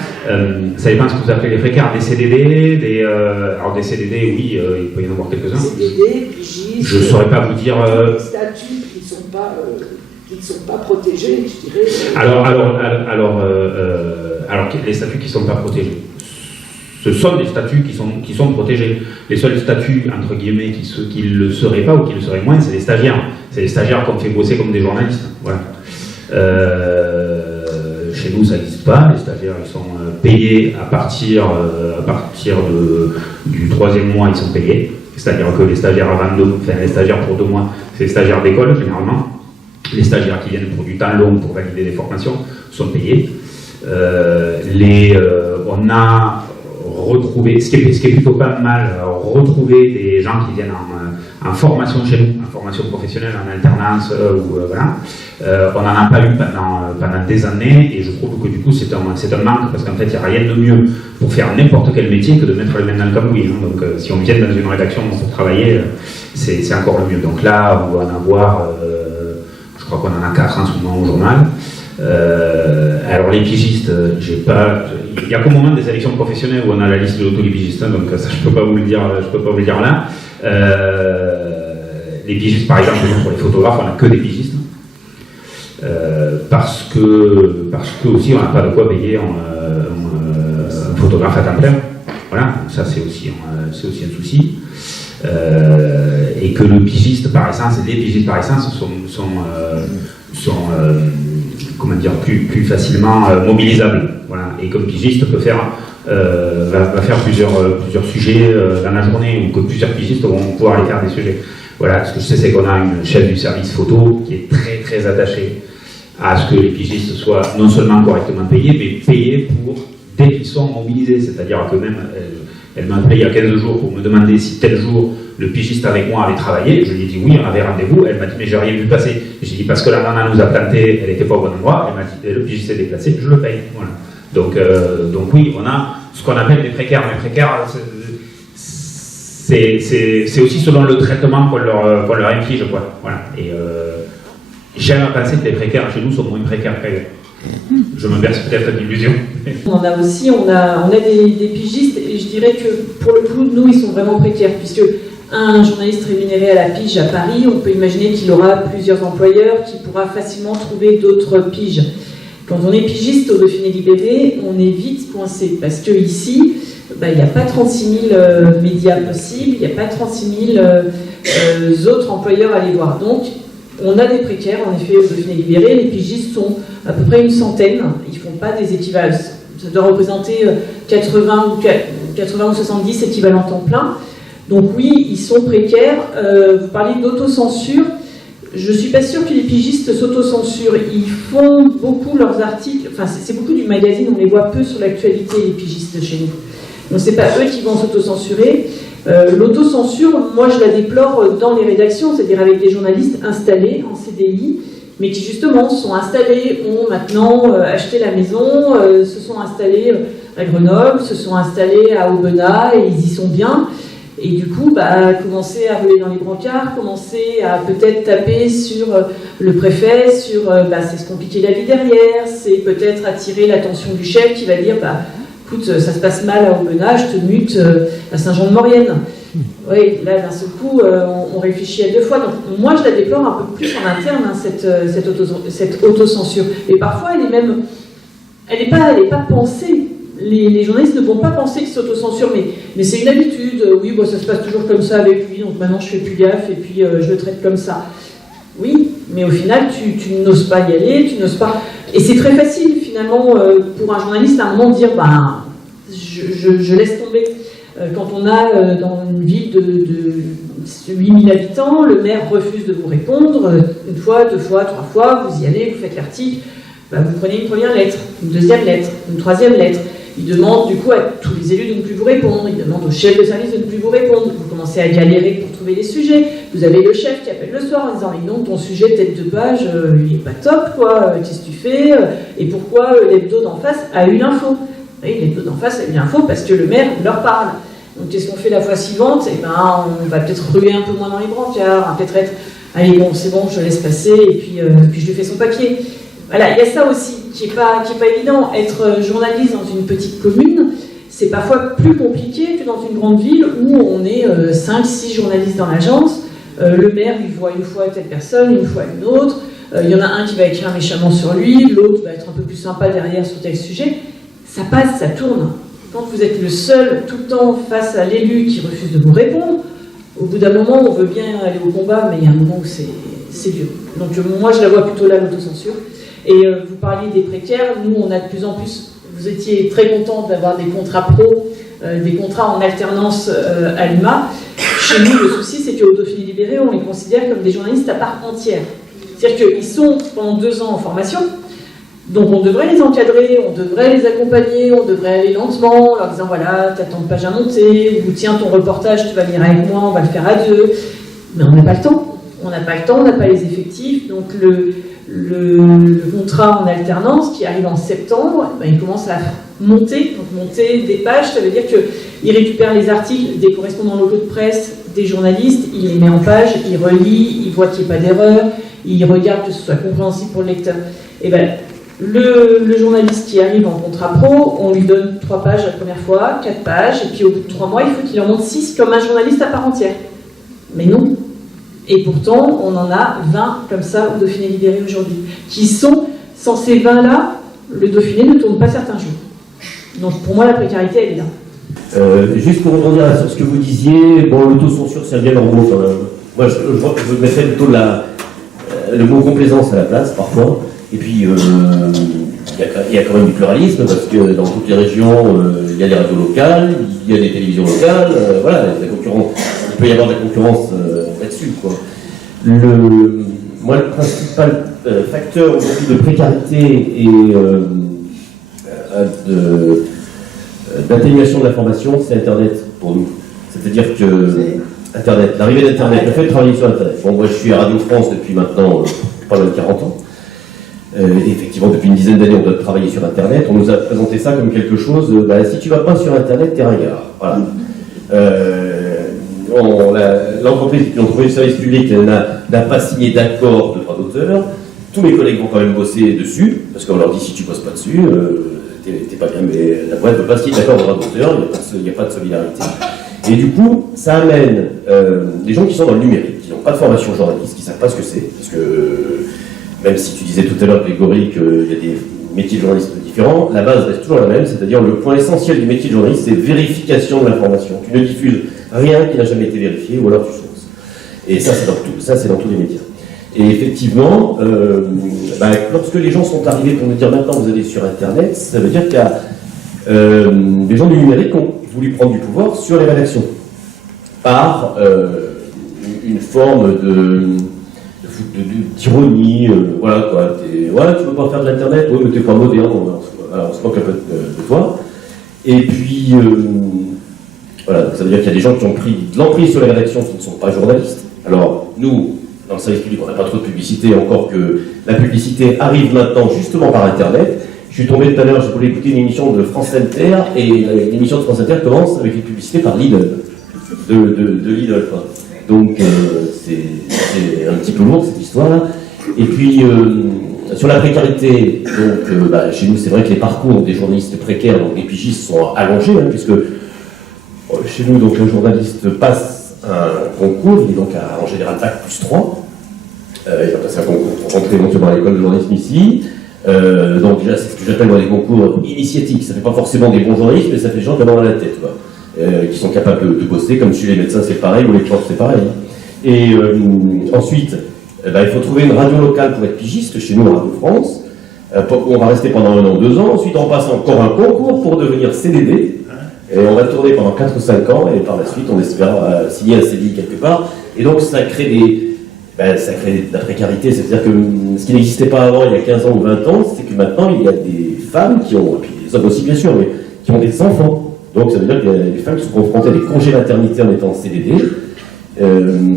Ça dépend ce que vous appelez les précaires, des CDD, alors des CDD, oui, il peut y en avoir quelques-uns. CDD, pigistes, je ne saurais pas vous dire. Des statuts qui ne sont pas protégés, je dirais. Alors les statuts qui ne sont pas protégés. Ce sont des statuts qui sont protégés. Les seuls statuts, entre guillemets, qui ne le seraient pas ou qui le seraient moins, c'est les stagiaires. C'est les stagiaires qu'on fait bosser comme des journalistes. Voilà. Chez nous, ça n'existe pas. Les stagiaires, ils sont payés à partir du 3e mois, ils sont payés. C'est-à-dire que les stagiaires les stagiaires pour 2 mois, c'est les stagiaires d'école, généralement. Les stagiaires qui viennent pour du temps long, pour valider des formations, sont payés. On a retrouver, ce qui est plutôt pas mal, retrouver des gens qui viennent en formation chez nous, en formation professionnelle, en alternance, voilà. On n'en a pas eu pendant des années, et je trouve que du coup c'est un manque, parce qu'en fait il n'y a rien de mieux pour faire n'importe quel métier que de mettre les mains dans le cambouis. Hein. Donc si on vient dans une rédaction pour travailler, c'est encore le mieux. Donc là, on va en avoir, je crois qu'on en a 4 en ce moment au journal. Alors les pigistes, il n'y a qu'au moment des élections professionnelles où on a la liste de tous les pigistes, hein, donc ça je peux pas vous le dire là. Les pigistes, par exemple, pour les photographes, on n'a que des pigistes, parce que aussi on n'a pas de quoi payer un photographe à temps plein. Voilà, ça c'est aussi un souci. Et que le pigiste par essence, les pigistes par essence sont comment dire, plus facilement mobilisables. Voilà. Et comme pigiste peut faire va faire plusieurs sujets dans la journée, ou que plusieurs pigistes vont pouvoir aller faire des sujets. Voilà, ce que je sais, c'est qu'on a une chef du service photo qui est très très attachée à ce que les pigistes soient non seulement correctement payés, mais payés pour dès qu'ils sont mobilisés. C'est-à-dire que même, elle m'a appelé il y a 15 jours pour me demander si tel jour le pigiste avec moi allait travailler. Je lui ai dit oui, on avait rendez-vous. Elle m'a dit mais j'ai rien vu passer. J'ai dit parce que la nana nous a planté, elle n'était pas au bon endroit. Elle m'a dit le pigiste s'est déplacé, je le paye. Voilà. Donc oui, on a ce qu'on appelle des précaires. Mais précaires, c'est aussi selon le traitement qu'on leur inflige, quoi. Voilà. Et j'aime à penser que les précaires chez nous sont moins précaires qu'ailleurs. Je me berce peut-être d'illusions. On a aussi des pigistes, et je dirais que pour le coup, nous, ils sont vraiment précaires, puisque un journaliste rémunéré à la pige à Paris, on peut imaginer qu'il aura plusieurs employeurs, qu'il pourra facilement trouver d'autres piges. Quand on est pigiste au Dauphiné Libéré, on est vite coincé, parce que ici, il n'y a pas 36 000 médias possibles, il n'y a pas 36 000 autres employeurs à aller voir. Donc, on a des précaires, en effet, au Dauphiné Libéré. Les pigistes sont à peu près une centaine. Ils ne font pas des équivalents. Ça doit représenter 80 ou 70 équivalents temps plein. Donc oui, ils sont précaires. Vous parlez d'autocensure. Je ne suis pas sûre que les pigistes s'autocensurent. Ils font beaucoup leurs articles. Enfin, c'est beaucoup du magazine. On les voit peu sur l'actualité, les pigistes chez nous. Donc ce n'est pas eux qui vont s'autocensurer. L'autocensure, moi je la déplore dans les rédactions, c'est-à-dire avec des journalistes installés en CDI, mais qui justement sont installés, ont maintenant acheté la maison, se sont installés à Grenoble, se sont installés à Aubenas, et ils y sont bien. Et du coup, commencer à rouler dans les brancards, commencer à peut-être taper sur le préfet, sur c'est se compliquer la vie derrière, c'est peut-être attirer l'attention du chef qui va dire écoute, ça se passe mal à Aubenas, je te mute à Saint-Jean-de-Maurienne. Oui, là, d'un seul coup, on réfléchit à deux fois. Donc, moi, je la déplore un peu plus en interne, cette autocensure. Et parfois, elle n'est pas pensée. Les journalistes ne vont pas penser qu'ils s'autocensurent, mais c'est une habitude. Oui, ça se passe toujours comme ça avec lui, donc maintenant, je fais plus gaffe, et puis je le traite comme ça. Oui, mais au final, tu n'oses pas y aller, tu n'oses pas... Et c'est très facile, finalement, pour un journaliste, à un moment, de dire, je laisse tomber. Quand on a, dans une ville de 8000 habitants, le maire refuse de vous répondre, une fois, deux fois, trois fois, vous y allez, vous faites l'article, vous prenez une première lettre, une deuxième lettre, une troisième lettre. Il demande du coup à tous les élus de ne plus vous répondre, il demande au chef de service de ne plus vous répondre, vous commencez à galérer pour trouver les sujets, vous avez le chef qui appelle le soir en disant mais non, ton sujet tête de page, il n'est pas top quoi, qu'est-ce que tu fais, et pourquoi l'hebdo d'en face a eu l'info. Oui, l'hebdo d'en face a eu l'info parce que le maire leur parle. Donc qu'est-ce qu'on fait la fois suivante? On va peut-être ruer un peu moins dans les brancards, peut-être être allez bon, c'est bon, je laisse passer, et puis je lui fais son papier. Voilà, il y a ça aussi qui est pas évident. Être journaliste dans une petite commune, c'est parfois plus compliqué que dans une grande ville où on est 5-6 journalistes dans l'agence. Le maire, il voit une fois telle personne, une fois une autre. Il y en a un qui va écrire méchamment sur lui, l'autre va être un peu plus sympa derrière sur tel sujet. Ça passe, ça tourne. Quand vous êtes le seul tout le temps face à l'élu qui refuse de vous répondre, au bout d'un moment, on veut bien aller au combat, mais il y a un moment où c'est dur. Donc moi, je la vois plutôt là, l'autocensure. Et vous parliez des précaires, nous on a de plus en plus, vous étiez très contents d'avoir des contrats pro, des contrats en alternance à l'UMA. Chez nous le souci c'est qu'au Dauphiné Libéré on les considère comme des journalistes à part entière. C'est-à-dire qu'ils sont pendant 2 ans en formation, donc on devrait les encadrer, on devrait les accompagner, on devrait aller lentement en leur disant voilà, t'as tant de pages à monter, ou tiens ton reportage tu vas venir avec moi, on va le faire à 2, mais on n'a pas le temps. On n'a pas le temps, on n'a pas les effectifs, donc le contrat en alternance qui arrive en septembre, il commence à monter. Donc monter des pages, ça veut dire qu'il récupère les articles des correspondants locaux de presse, des journalistes, il les met en page, il relit, il voit qu'il n'y ait pas d'erreur, il regarde que ce soit compréhensible pour le lecteur. Et le journaliste qui arrive en contrat pro, on lui donne 3 pages la première fois, 4 pages, et puis au bout de 3 mois, il faut qu'il en monte 6 comme un journaliste à part entière. Mais non. Et pourtant, on en a 20 comme ça au Dauphiné Libéré aujourd'hui, qui sont, sans ces 20-là, le Dauphiné ne tourne pas certains jours. Donc pour moi, la précarité, elle est là. Juste pour rebondir sur ce que vous disiez, l'autocensure, c'est un bien en gros quand même. Moi, je mettrais plutôt le mot complaisance à la place, parfois. Et puis, il y a quand même du pluralisme, parce que dans toutes les régions, il y a des radios locales, il y a des télévisions locales, voilà, la concurrence, il peut y avoir de la concurrence là-dessus, quoi. Moi, le principal facteur aujourd'hui de précarité et d'atténuation de l'information, c'est Internet pour nous. C'est-à-dire que Internet, l'arrivée d'Internet, le fait de travailler sur Internet. Bon, moi je suis à Radio France depuis maintenant pas loin de 40 ans. Et effectivement, depuis une dizaine d'années, on doit travailler sur Internet. On nous a présenté ça comme quelque chose, si tu vas pas sur Internet, t'es ringard. Voilà. L'entreprise du service public n'a pas signé d'accord de droit d'auteur. Tous mes collègues vont quand même bosser dessus, parce qu'on leur dit si tu bosses pas dessus, t'es pas bien, mais la boîte ne veut pas signer d'accord de droit d'auteur, il n'y a pas de solidarité. Et du coup, ça amène des gens qui sont dans le numérique, qui n'ont pas de formation journaliste, qui ne savent pas ce que c'est, parce que même si tu disais tout à l'heure, Grégory, qu'il y a des métiers de journalisme différents, la base reste toujours la même, c'est-à-dire le point essentiel du métier de journaliste, c'est vérification de l'information. Tu ne diffuses rien qui n'a jamais été vérifié, ou alors tu sources. Et ça, c'est dans tous les médias. Et effectivement, lorsque les gens sont arrivés pour nous dire maintenant vous allez sur Internet, ça veut dire qu'il y a des gens du numérique qui ont voulu prendre du pouvoir sur les rédactions par une forme d'ironie, voilà quoi. Tu veux pas faire de l'Internet, ouais, mais t'es pas moderne, on se moque un peu de toi. Et puis, voilà, donc ça veut dire qu'il y a des gens qui ont pris de l'emprise sur les rédactions qui ne sont pas journalistes. Alors, nous, dans le service public, on n'a pas trop de publicité, encore que la publicité arrive maintenant justement par Internet. Je suis tombé tout à l'heure, je voulais écouter une émission de France Inter, et l'émission de France Inter commence avec une publicité par Lidl, de Lidl, quoi. Donc, c'est un petit peu lourd, cette histoire-là. Et puis, sur la précarité, donc, chez nous, c'est vrai que les parcours des journalistes précaires, donc les pigistes, sont allongés, hein, puisque chez nous, donc, le journaliste passe un concours, il est donc en général Bac plus 3. Il va passer un concours pour rentrer éventuellement à l'école de journalisme ici. Donc déjà, c'est ce que j'appelle moi des concours initiatiques. Ça fait pas forcément des bons journalistes, mais ça fait des gens qui ont la tête, quoi. Qui sont capables de bosser, comme chez les médecins c'est pareil, ou les profs c'est pareil. Et ensuite, il faut trouver une radio locale pour être pigiste, chez nous, Radio France. On va rester pendant 1 an, 2 ans, ensuite on passe encore un concours pour devenir CDD, et on va tourner pendant 4 ou 5 ans, et par la suite on espère signer un CDI quelque part, et donc ça crée de la précarité, c'est-à-dire que ce qui n'existait pas avant, il y a 15 ans ou 20 ans, c'est que maintenant il y a des femmes qui ont, et puis des hommes aussi bien sûr, mais qui ont des enfants. Donc ça veut dire qu'il y a des femmes qui sont confrontées à des congés maternité en étant CDD.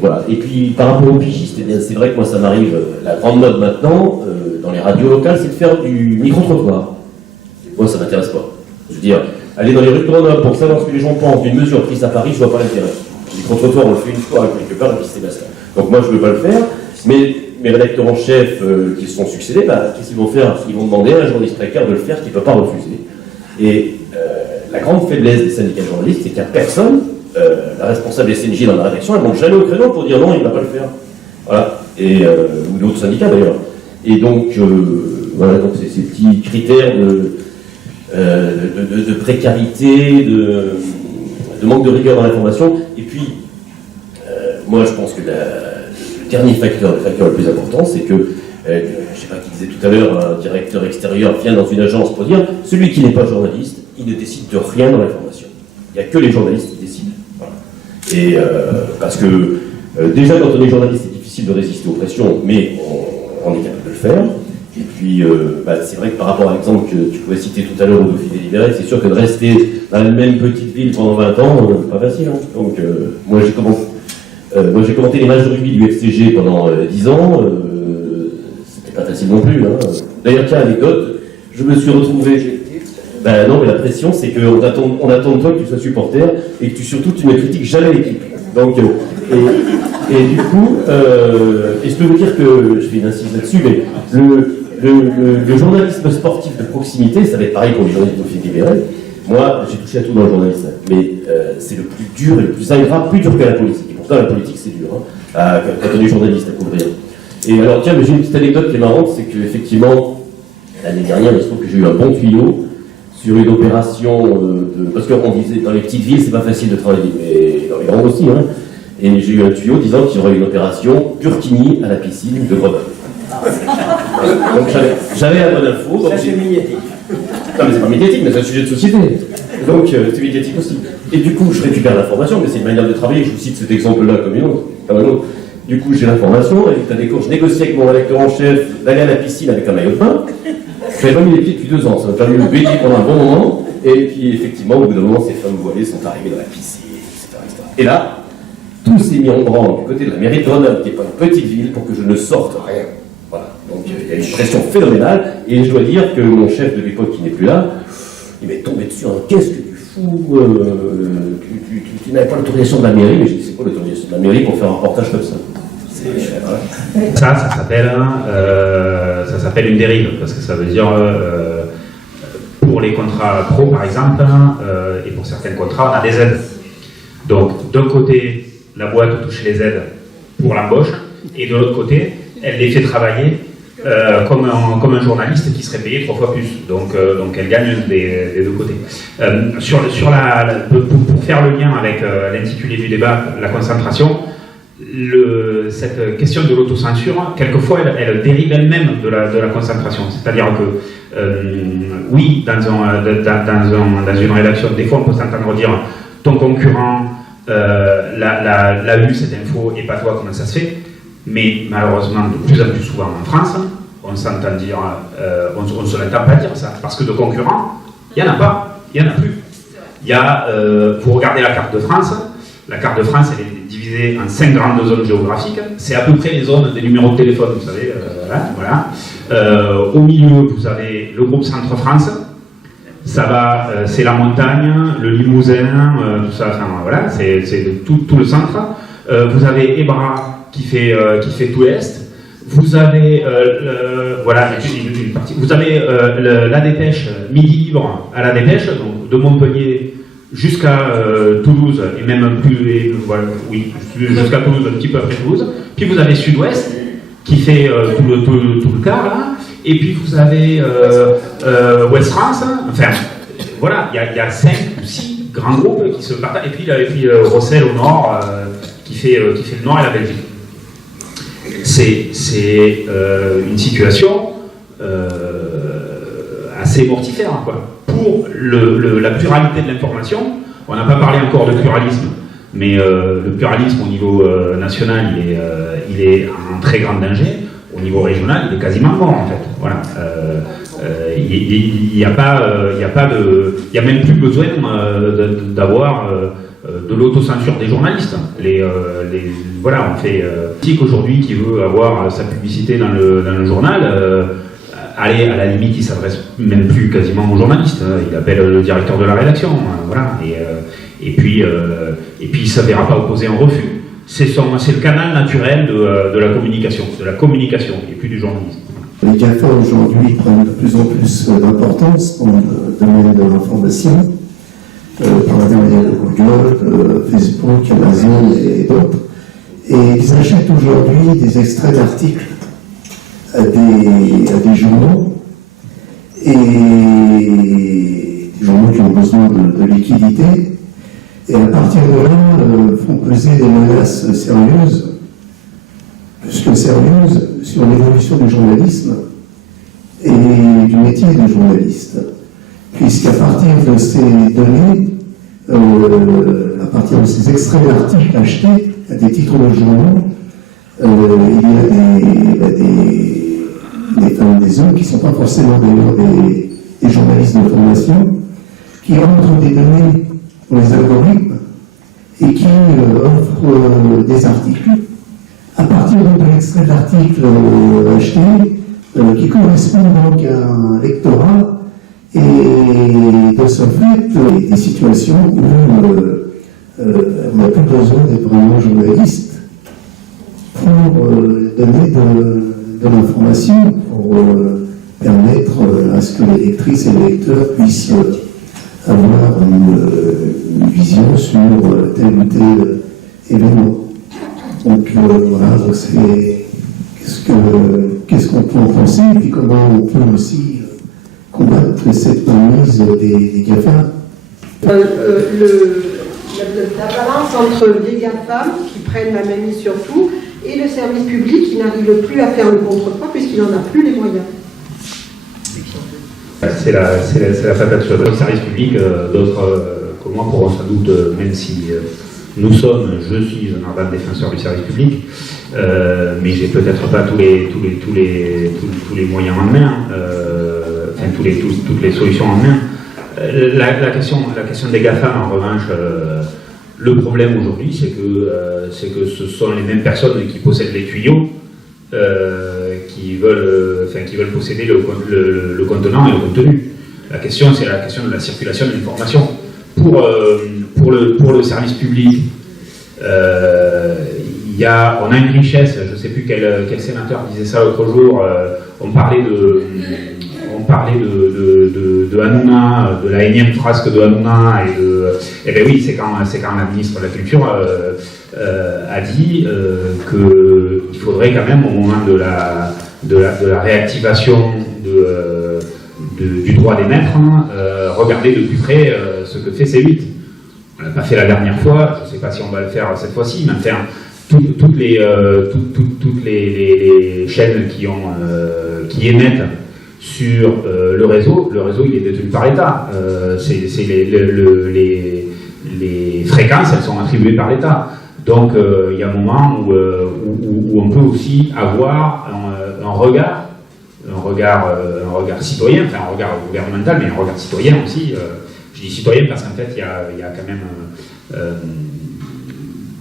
Voilà. Et puis par rapport aux pigistes, c'est vrai que moi ça m'arrive, la grande mode maintenant, dans les radios locales, c'est de faire du micro-trottoir. Moi ça m'intéresse pas. Je veux dire, aller dans les rues de Grenoble pour savoir ce que les gens pensent d'une mesure prise à Paris, je vois pas l'intérêt. Le micro-trottoir, on le fait une fois quelque part, et puis c'est basta. Donc moi je ne veux pas le faire, mais mes rédacteurs en chef qui se sont succédés, qu'est-ce qu'ils vont faire? Ils vont demander à un journaliste précaire de le faire qu'il ne peut pas refuser. Et la grande faiblesse des syndicats de journalistes, c'est qu'il n'y a personne, la responsable des CNJ dans la rédaction, elle ne monte jamais au créneau pour dire non, il ne va pas le faire. Voilà. Ou d'autres syndicats d'ailleurs. Et donc, voilà, donc c'est ces petits critères de précarité, de manque de rigueur dans l'information. Et puis, moi je pense que le dernier facteur, le facteur le plus important, c'est que, je ne sais pas qui disait tout à l'heure, un directeur extérieur vient dans une agence pour dire, celui qui n'est pas journaliste, il ne décide de rien dans l'information. Il n'y a que les journalistes qui décident. Voilà. Et parce que déjà quand on est journaliste, c'est difficile de résister aux pressions, mais on est capable de le faire. Et puis, c'est vrai que par rapport à l'exemple que tu pouvais citer tout à l'heure au Dauphiné libéré, c'est sûr que de rester dans la même petite ville pendant 20 ans, c'est pas facile. Hein. Donc, moi j'ai commenté les matchs de rugby du FCG pendant 10 ans, c'était pas facile non plus. Hein. D'ailleurs, tiens, anecdote, je me suis retrouvé. Non, mais la pression, c'est qu'on attend de toi que tu sois supporter et que surtout tu ne critiques jamais l'équipe. Donc, et du coup, et je peux vous dire que, je fais une incise là-dessus, mais le journalisme sportif de proximité, ça va être pareil pour les journalistes Dauphiné libéré. Moi, j'ai touché à tout dans le journalisme, mais c'est le plus dur et le plus ingrat, plus dur que la politique. Et pourtant, la politique, c'est dur, hein, quand on est journaliste à couvrir. Et alors, tiens, j'ai une petite anecdote qui est marrante, c'est qu'effectivement, l'année dernière, il se trouve que j'ai eu un bon tuyau sur une opération parce qu'on disait, dans les petites villes, c'est pas facile de travailler, mais dans les grandes aussi, hein. Et j'ai eu un tuyau disant qu'il y aurait une opération Burkini à la piscine de Grenoble. Donc j'avais la bonne info. Ça, c'est médiatique. Non, mais c'est pas médiatique, mais c'est un sujet de société. Donc c'est médiatique aussi. Et du coup, je récupère l'information, mais c'est une manière de travailler. Je vous cite cet exemple-là comme une autre. Du coup, j'ai l'information, résultat des cours, je négocie avec mon rédacteur en chef d'aller à la piscine avec un maillot de bain. Je n'avais pas mis les pieds depuis 2 ans, ça m'a permis de me baigner pendant un bon moment. Et puis effectivement, au bout d'un moment, ces femmes voilées sont arrivées dans la piscine, etc. Et là, tout s'est mis en branle du côté de la mairie de Grenoble, qui n'est pas une petite ville, pour que je ne sorte rien. Voilà. Donc il y a une pression phénoménale, et je dois dire que mon chef de l'époque, qui n'est plus là, il m'est tombé dessus en qu'est-ce que tu fous, tu n'avais pas l'autorisation de la mairie, mais je dis c'est quoi l'autorisation de la mairie pour faire un reportage comme ça? Ça s'appelle une dérive, parce que ça veut dire, pour les contrats pro par exemple, et pour certains contrats, on a des aides. Donc d'un côté, la boîte touche les aides pour l'embauche, et de l'autre côté, elle les fait travailler comme un journaliste qui serait payé 3 fois plus. Donc elle gagne des 2 côtés. Pour faire le lien avec l'intitulé du débat, la concentration, cette question de l'autocensure, quelquefois, elle dérive elle-même de la concentration. C'est-à-dire que, oui, dans une rédaction, des fois, on peut s'entendre dire ton concurrent l'a eu cette info et pas toi, comment ça se fait? Mais malheureusement, de plus en plus souvent en France, on s'entend dire, on ne se l'entend pas dire ça, parce que de concurrents, il n'y en a pas, il n'y en a plus. Il y a, vous regardez la carte de France, elle est divisée en 5 grandes zones géographiques, c'est à peu près les zones des numéros de téléphone, vous savez, voilà. Au milieu, vous avez le groupe Centre-France, ça va, c'est la montagne, le Limousin, tout ça, enfin, voilà, c'est tout le centre. Vous avez Ebra qui fait tout l'Est. Vous avez, voilà, une partie. Vous avez la Dépêche, Midi Libre à la Dépêche, donc de Montpellier jusqu'à Toulouse, et même plus, voilà, oui, jusqu'à Toulouse, un petit peu après Toulouse. Puis vous avez Sud-Ouest, qui fait tout le quart, là. Et puis vous avez Ouest France, enfin, voilà, il y a 5 ou 6 grands groupes qui se partagent. Et puis Rossel au nord, qui fait le nord et la Belgique. C'est une situation assez mortifère, quoi. Pour la pluralité de l'information, on n'a pas parlé encore de pluralisme, mais le pluralisme au niveau national, il est en très grand danger. Au niveau régional, il est quasiment mort, en fait. Voilà. Il n'y a même plus besoin d'avoir de l'autocensure des journalistes. Voilà, on fait aujourd'hui qui veut avoir sa publicité dans le journal. Allez, à la limite, il s'adresse même plus quasiment aux journalistes. Il appelle le directeur de la rédaction. Voilà. Et puis, il ne se verra pas opposer un refus. C'est le canal naturel de la communication, et plus du journalisme. Les GAFA aujourd'hui prennent de plus en plus d'importance dans le domaine de l'information, par l'intermédiaire de Google, Facebook, Amazon et d'autres. Et ils achètent aujourd'hui des extraits d'articles à des journaux, et des journaux qui ont besoin de liquidité. Et à partir de là, font peser des menaces sérieuses, plus que sérieuses, sur l'évolution du journalisme et du métier de journaliste. Puisqu'à partir de ces données, à partir de ces extraits d'articles achetés à des titres de journaux, il y a des femmes, des hommes qui ne sont pas forcément d'ailleurs des journalistes de formation, qui entrent des données dans les algorithmes et qui offrent des articles à partir de l'extrait d'articles achetés qui correspondent donc à un lectorat, et de ce fait des situations où on n'a plus besoin d'être vraiment journaliste pour donner de l'information, pour permettre à ce que les lectrices et les lecteurs puissent avoir une vision sur tel ou tel événement. Donc voilà, qu'est-ce qu'on peut en penser, et puis comment on peut aussi combattre cette mainmise des GAFA. La balance entre les GAFA qui prennent la mainmise sur tout et le service public qui n'arrive plus à faire le contrepoids puisqu'il qu'il n'en a plus les moyens. C'est la patate sur le service public. D'autres que moi pourront sans doute, même si je suis un ardent défenseur du service public, mais j'ai peut-être pas tous les moyens en main, toutes les solutions en main. La question des GAFAM, en revanche, le problème aujourd'hui, c'est que ce sont les mêmes personnes qui possèdent les tuyaux qui veulent posséder le contenant et le contenu. La question, c'est la question de la circulation de l'information. Pour le service public, on a une richesse. Je ne sais plus quel sénateur disait ça l'autre jour. On parlait de Hanouna, de la énième frasque de Hanouna, et bien oui, c'est quand la ministre de la Culture a dit qu'il faudrait quand même, au moment de la réactivation du droit d'émettre, regarder de plus près ce que fait C8. On ne l'a pas fait la dernière fois, je ne sais pas si on va le faire cette fois-ci, mais enfin, toutes les chaînes qui émettent sur le réseau il est détenu par l'État. Les fréquences, elles sont attribuées par l'État. Donc il y a un moment où on peut aussi avoir un regard citoyen, enfin un regard gouvernemental, mais un regard citoyen aussi. Je dis citoyen parce qu'en fait il y a quand même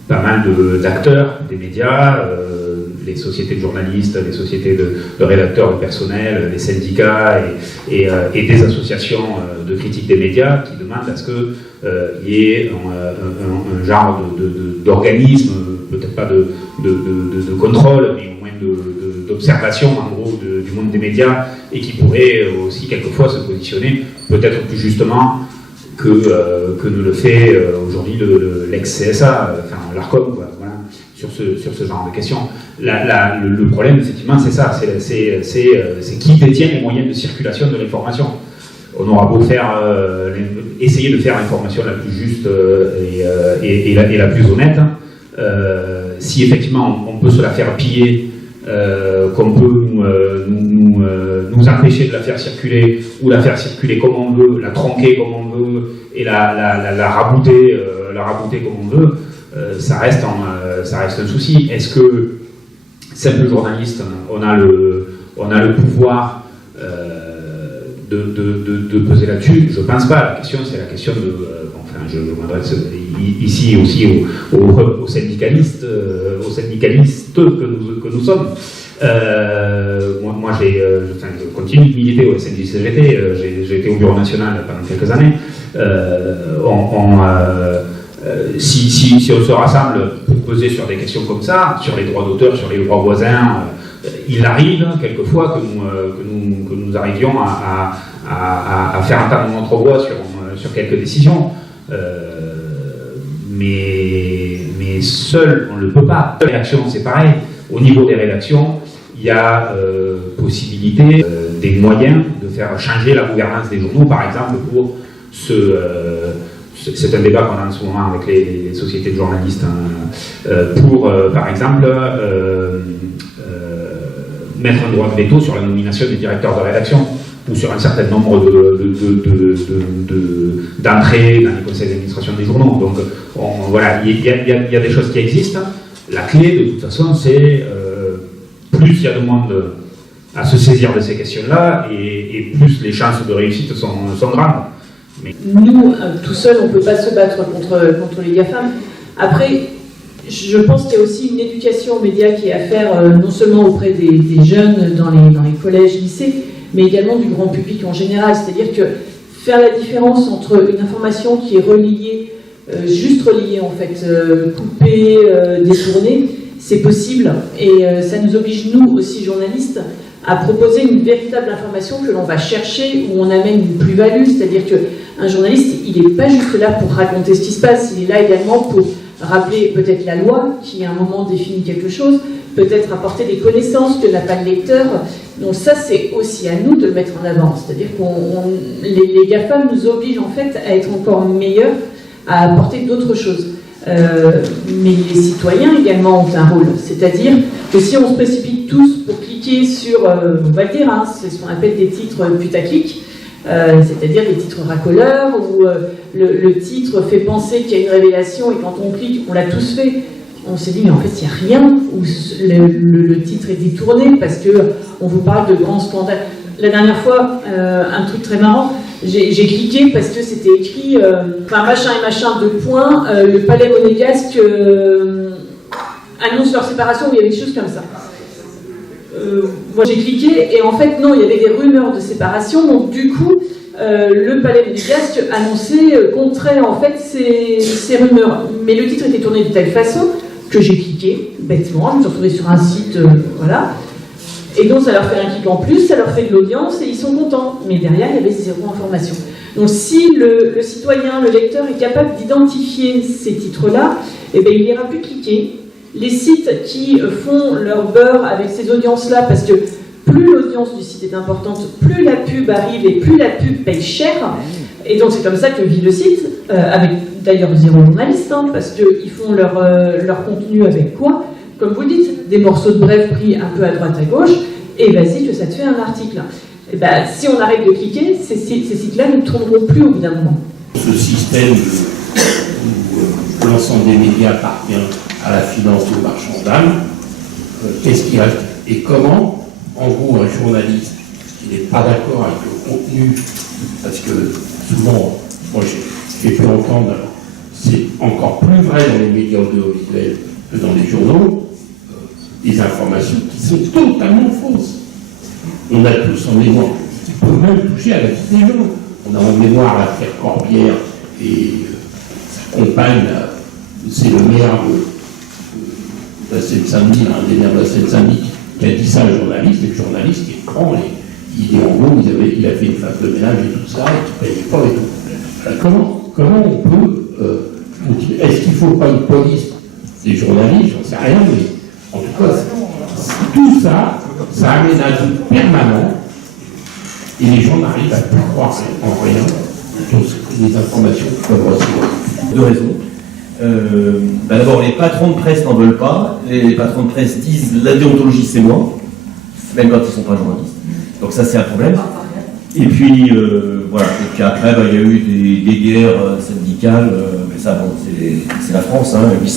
pas mal d'acteurs des médias, les sociétés de journalistes, les sociétés de rédacteurs de personnel, les syndicats et des associations de critique des médias qui demandent à ce qu'il y ait un genre d'organisme, peut-être pas de contrôle, mais au moins d'observation en gros du monde des médias, et qui pourrait aussi quelquefois se positionner peut-être plus justement que ne le fait aujourd'hui l'ex-CSA, enfin l'ARCOM, voilà, sur ce genre de questions. Le problème, effectivement, c'est ça, c'est qui détient les moyens de circulation de l'information. On aura beau essayer de faire l'information la plus juste et la plus honnête, si effectivement on peut se la faire piller, qu'on peut nous empêcher de la faire circuler, ou la faire circuler comme on veut, la tronquer comme on veut, et la rabouter comme on veut, ça reste un souci. Est-ce que, simple journaliste, on a le pouvoir de peser là-dessus? Je pense pas. La question, c'est la question de... je m'adresse ici aussi aux syndicalistes, que nous sommes. Moi, je continue de militer au SNJ-CGT. J'ai été au Bureau national pendant quelques années. Si on se rassemble pour peser sur des questions comme ça, sur les droits d'auteur, sur les droits voisins, il arrive quelquefois que nous arrivions à faire entendre notre voix sur quelques décisions. Mais seul, on ne le peut pas. Les rédactions, c'est pareil. Au niveau des rédactions, il y a possibilité, des moyens de faire changer la gouvernance des journaux, par exemple, pour c'est un débat qu'on a en ce moment avec les sociétés de journalistes, pour, par exemple, mettre un droit de veto sur la nomination des directeurs de rédaction, ou sur un certain nombre d'entrées dans les conseils d'administration des journaux. Donc voilà, il y a des choses qui existent. La clé, de toute façon, c'est plus il y a de monde à se saisir de ces questions-là, et plus les chances de réussite sont grandes. Mais... Nous, tout seuls, on ne peut pas se battre contre les GAFAM. Après, je pense qu'il y a aussi une éducation aux médias qui est à faire, non seulement auprès des jeunes dans les collèges, lycées, mais également du grand public en général. C'est-à-dire que faire la différence entre une information qui est reliée, juste reliée en fait, coupée, détournée, c'est possible. Et ça nous oblige, nous aussi journalistes, à proposer une véritable information que l'on va chercher, où on amène une plus-value. C'est-à-dire qu'un journaliste, il n'est pas juste là pour raconter ce qui se passe, il est là également pour rappeler peut-être la loi, qui à un moment définit quelque chose, peut-être apporter des connaissances que n'a pas le lecteur. Donc ça, c'est aussi à nous de le mettre en avant. C'est-à-dire que les GAFAM nous obligent en fait à être encore meilleurs, à apporter d'autres choses. mais les citoyens également ont un rôle. C'est-à-dire que si on se précipite tous pour cliquer sur, on va le dire, hein, c'est ce qu'on appelle des titres putaclic, c'est-à-dire des titres racoleurs, où le titre fait penser qu'il y a une révélation et quand on clique, on l'a tous fait. On s'est dit, mais en fait, il n'y a rien, où le titre est détourné parce qu'on vous parle de grands scandales. La dernière fois, un truc très marrant, j'ai cliqué parce que c'était écrit, machin et machin, 2 points, le palais monégasque annonce leur séparation, ou il y avait des choses comme ça. Moi j'ai cliqué et en fait non, il y avait des rumeurs de séparation, donc du coup le palais monégasque annonçait, contrait en fait ces rumeurs. Mais le titre était tourné de telle façon que j'ai cliqué bêtement, je me suis retrouvée sur un site, voilà. Et donc ça leur fait un clic en plus, ça leur fait de l'audience et ils sont contents. Mais derrière, il y avait 0 information. Donc si le citoyen, le lecteur est capable d'identifier ces titres-là, eh bien, il ira plus cliquer. Les sites qui font leur beurre avec ces audiences-là, parce que plus l'audience du site est importante, plus la pub arrive et plus la pub paye cher. Et donc c'est comme ça que vit le site, avec d'ailleurs 0 journaliste, hein, parce qu'ils font leur contenu avec quoi? Comme vous dites, des morceaux de bref pris un peu à droite à gauche, et vas-y que ça te fait un article. Et ben, si on arrête de cliquer, ces sites-là ne tourneront plus au bout d'un moment. Ce système où l'ensemble des médias appartient à la finance ou au marchand d'âme, qu'est-ce qui reste? Et comment, en gros, un journaliste qui n'est pas d'accord avec le contenu, parce que souvent, moi j'ai pu entendre, c'est encore plus vrai dans les médias audiovisuels que dans les journaux, des informations qui sont totalement fausses. On a tous en mémoire, qui peut même toucher à la vie des gens. On a en mémoire l'affaire Corbière et sa compagne, c'est le maire de la Seine-Saint-Denis, un des maires de la Seine-Saint-Denis, qui a dit ça à un journaliste, et le journaliste qui est grand, il est en gros, il a fait une femme de ménage et tout ça, et qui payait pas et tout. Comment on peut est-ce qu'il ne faut pas une police des journalistes? J'en sais rien, mais en tout cas, tout ça, ça amène un doute permanent et les gens n'arrivent à plus croire en rien sur les informations qu'ils peuvent recevoir. 2 raisons. D'abord, les patrons de presse n'en veulent pas. Les patrons de presse disent la déontologie c'est moi, même quand ils ne sont pas journalistes. Donc ça c'est un problème. Et puis voilà. Et puis après, il y a eu des guerres syndicales. Mais ça, bon, c'est la France. Hein, 8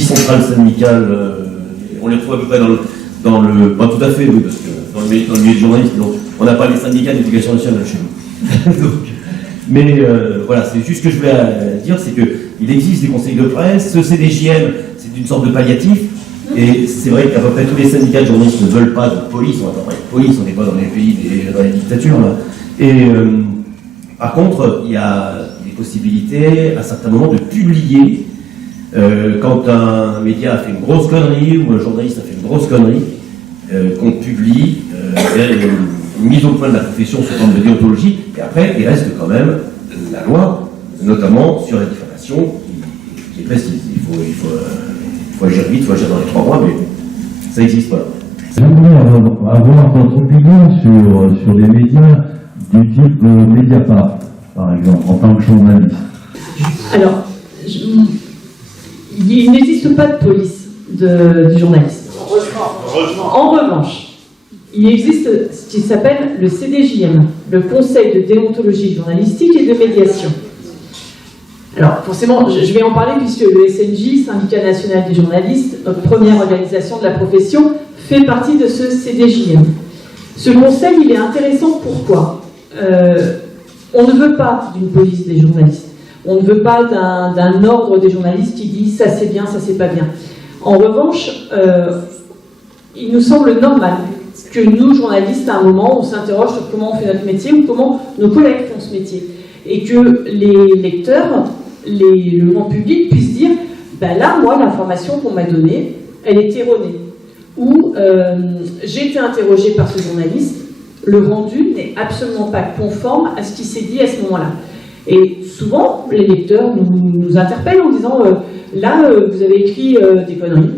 centrales syndicales. On les retrouve à peu près dans le pas tout à fait, oui, parce que dans le milieu des journalistes, donc, on n'a pas les syndicats d'éducation nationale chez nous. Donc, mais voilà, c'est juste ce que je voulais dire, c'est qu'il existe des conseils de presse, ce CDJM, c'est une sorte de palliatif, et c'est vrai qu'à peu près tous les syndicats de journalistes ne veulent pas de police, on va pas parler de police, on n'est pas dans les pays, dans les dictatures, là. Et par contre, il y a des possibilités, à certains moments, de publier, quand un média a fait une grosse connerie, ou un journaliste a fait une grosse connerie, qu'on publie, une mise au point de la profession sous forme de déontologie, et après, il reste quand même la loi, notamment sur la diffamation, qui est précise. Il faut agir vite, il faut agir dans les 3 mois, mais ça n'existe pas. J'aimerais avoir votre opinion sur les médias du type Mediapart, par exemple, en tant que journaliste. Alors, il n'existe pas de police du journaliste. En revanche, il existe ce qui s'appelle le CDJM, le Conseil de déontologie journalistique et de médiation. Alors, forcément, je vais en parler puisque le SNJ, Syndicat national des journalistes, notre première organisation de la profession, fait partie de ce CDJM. Ce conseil, il est intéressant pourquoi on ne veut pas d'une police des journalistes. On ne veut pas d'un ordre des journalistes qui dit ça c'est bien, ça c'est pas bien. En revanche, il nous semble normal que nous, journalistes, à un moment, on s'interroge sur comment on fait notre métier ou comment nos collègues font ce métier. Et que les lecteurs, le grand public puissent dire ben là, moi, l'information qu'on m'a donnée, elle est erronée. Ou j'ai été interrogé par ce journaliste, le rendu n'est absolument pas conforme à ce qui s'est dit à ce moment-là. Et souvent, les lecteurs nous interpellent en disant là, vous avez écrit des conneries.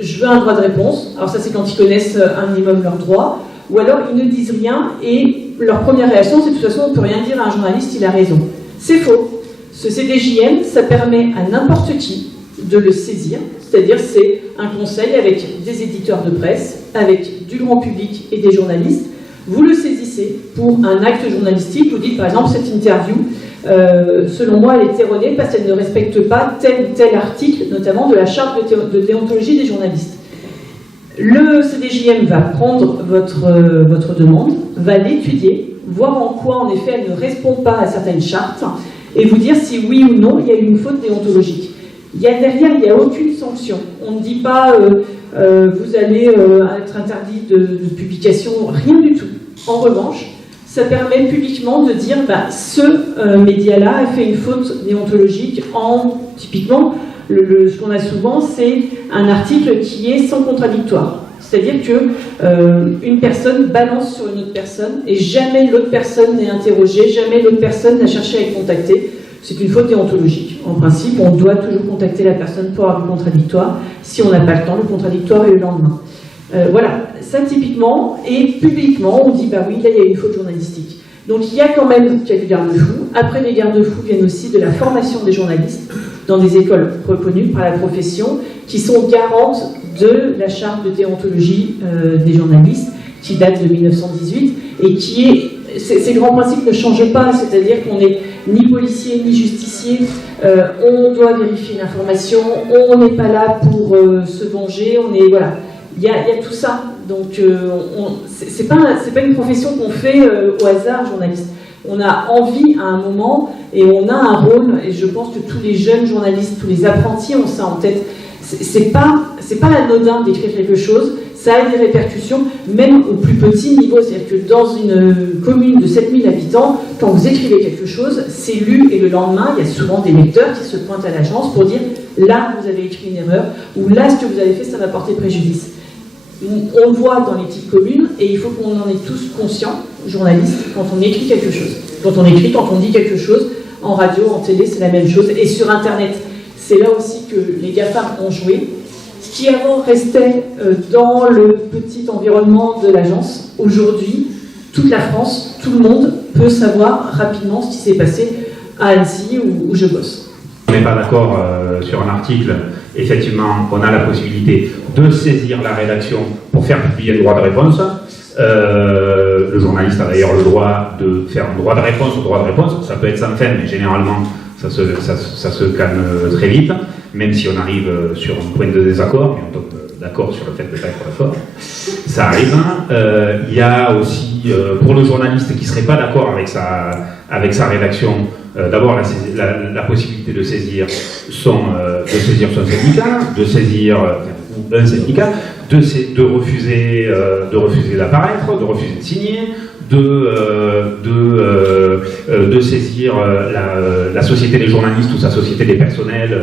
Je veux un droit de réponse. Alors ça, c'est quand ils connaissent un minimum leurs droits. Ou alors, ils ne disent rien et leur première réaction, c'est de toute façon, on ne peut rien dire à un journaliste, il a raison. C'est faux. Ce CDJM, ça permet à n'importe qui de le saisir, c'est-à-dire c'est un conseil avec des éditeurs de presse, avec du grand public et des journalistes. Vous le saisissez pour un acte journalistique, vous dites par exemple cette interview, selon moi elle est erronée parce qu'elle ne respecte pas tel ou tel article, notamment de la charte de déontologie des journalistes. Le CDJM va prendre votre demande, va l'étudier, voir en quoi en effet elle ne répond pas à certaines chartes, et vous dire si oui ou non il y a eu une faute déontologique. Derrière, il n'y a aucune sanction. On ne dit pas vous allez être interdit de publication, rien du tout. En revanche, ça permet publiquement de dire ce média-là a fait une faute déontologique typiquement, ce qu'on a souvent, c'est un article qui est sans contradictoire. C'est-à-dire que une personne balance sur une autre personne et jamais l'autre personne n'est interrogée, jamais l'autre personne n'a cherché à être contactée. C'est une faute déontologique. En principe, on doit toujours contacter la personne pour avoir le contradictoire. Si on n'a pas le temps, le contradictoire est le lendemain. Voilà, ça typiquement, et publiquement, on dit oui, là il y a une faute journalistique. Donc il y a quand même du garde-fou. Après les garde-fous viennent aussi de la formation des journalistes dans des écoles reconnues par la profession qui sont garantes de la charte de déontologie des journalistes qui date de 1918 et qui est... Ces grands principes ne changent pas, c'est-à-dire qu'on n'est ni policier ni justicier, on doit vérifier l'information, on n'est pas là pour se venger, voilà. Il y a tout ça, donc c'est pas une profession qu'on fait au hasard, journaliste. On a envie à un moment et on a un rôle, et je pense que tous les jeunes journalistes, tous les apprentis ont ça en tête. C'est pas anodin d'écrire quelque chose, ça a des répercussions, même au plus petit niveau. C'est-à-dire que dans une commune de 7000 habitants, quand vous écrivez quelque chose, c'est lu et le lendemain, il y a souvent des lecteurs qui se pointent à l'agence pour dire « là, vous avez écrit une erreur » ou « là, ce que vous avez fait, ça m'a porté préjudice ». On le voit dans les petites communes et il faut qu'on en ait tous conscients, journalistes, quand on écrit quelque chose. Quand on dit quelque chose, en radio, en télé, c'est la même chose. Et sur Internet, c'est là aussi que les GAFAM ont joué. Ce qui avant restait dans le petit environnement de l'agence, aujourd'hui, toute la France, tout le monde peut savoir rapidement ce qui s'est passé à Annecy où je bosse. On n'est pas d'accord sur un article, effectivement, on a la possibilité de saisir la rédaction pour faire publier le droit de réponse. Le journaliste a d'ailleurs le droit de faire un droit de réponse ou droit de réponse. Ça peut être sans fin, mais généralement, ça se calme très vite, même si on arrive sur un point de désaccord, mais on tombe d'accord sur le fait de ne pas être d'accord. Ça arrive. Il y a aussi, pour le journaliste qui ne serait pas d'accord avec sa rédaction, d'abord la possibilité de saisir son syndicat, de saisir un syndicat, de refuser d'apparaître, de refuser de signer, de saisir la société des journalistes ou sa société des personnels.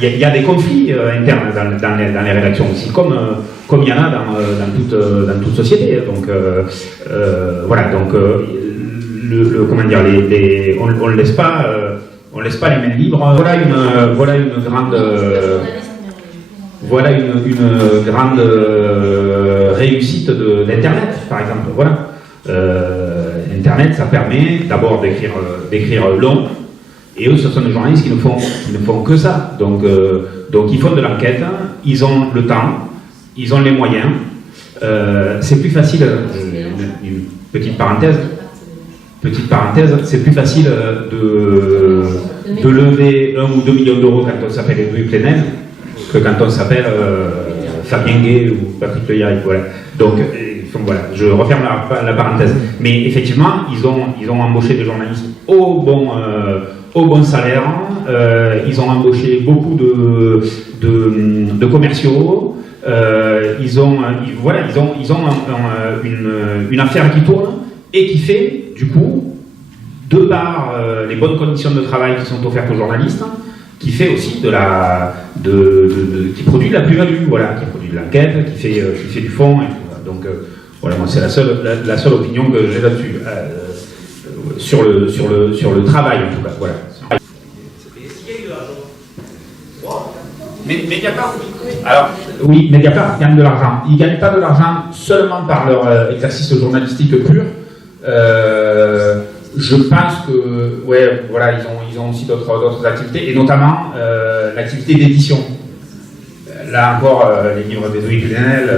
Il y a des conflits internes dans les rédactions aussi, comme il y en a dans toute société. Donc voilà, donc comment dire, on laisse pas les mains libres. Voilà une grande réussite d'Internet, par exemple. Voilà. Internet, ça permet d'abord d'écrire long, et eux, ce sont des journalistes qui ne font que ça. Donc ils font de l'enquête, ils ont le temps, ils ont les moyens. C'est plus facile, une petite parenthèse, c'est plus facile de lever 1 ou 2 millions d'euros quand on s'appelle Louis Plenel que quand on s'appelle Fabien Gay ou Patrick Leyaille. Voilà. Donc voilà, je referme la parenthèse. Mais effectivement, ils ont embauché des journalistes au bon salaire. Ils ont embauché beaucoup de commerciaux. Ils ont une affaire qui tourne et qui fait, du coup, de par les bonnes conditions de travail qui sont offertes aux journalistes, qui fait aussi qui produit de la plus-value, voilà, qui produit de l'enquête, qui fait du fond, et tout. Donc voilà, moi c'est la seule opinion que j'ai là-dessus, sur le travail en tout cas, voilà. Mais Mediapart, alors oui, Mediapart gagne de l'argent. Ils ne gagnent pas de l'argent seulement par leur exercice journalistique pur. je pense que, ouais, voilà, ils ont aussi d'autres activités, et notamment l'activité d'édition. Là encore, les livres des Louis Cunel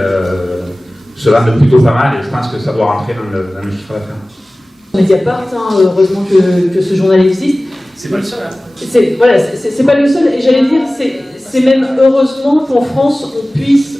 se vendent plutôt pas mal, et je pense que ça doit rentrer dans le chiffre d'affaires. Mediapart, hein, heureusement que ce journal existe. C'est pas le seul. Hein. C'est pas le seul, et j'allais dire, c'est même heureusement qu'en France,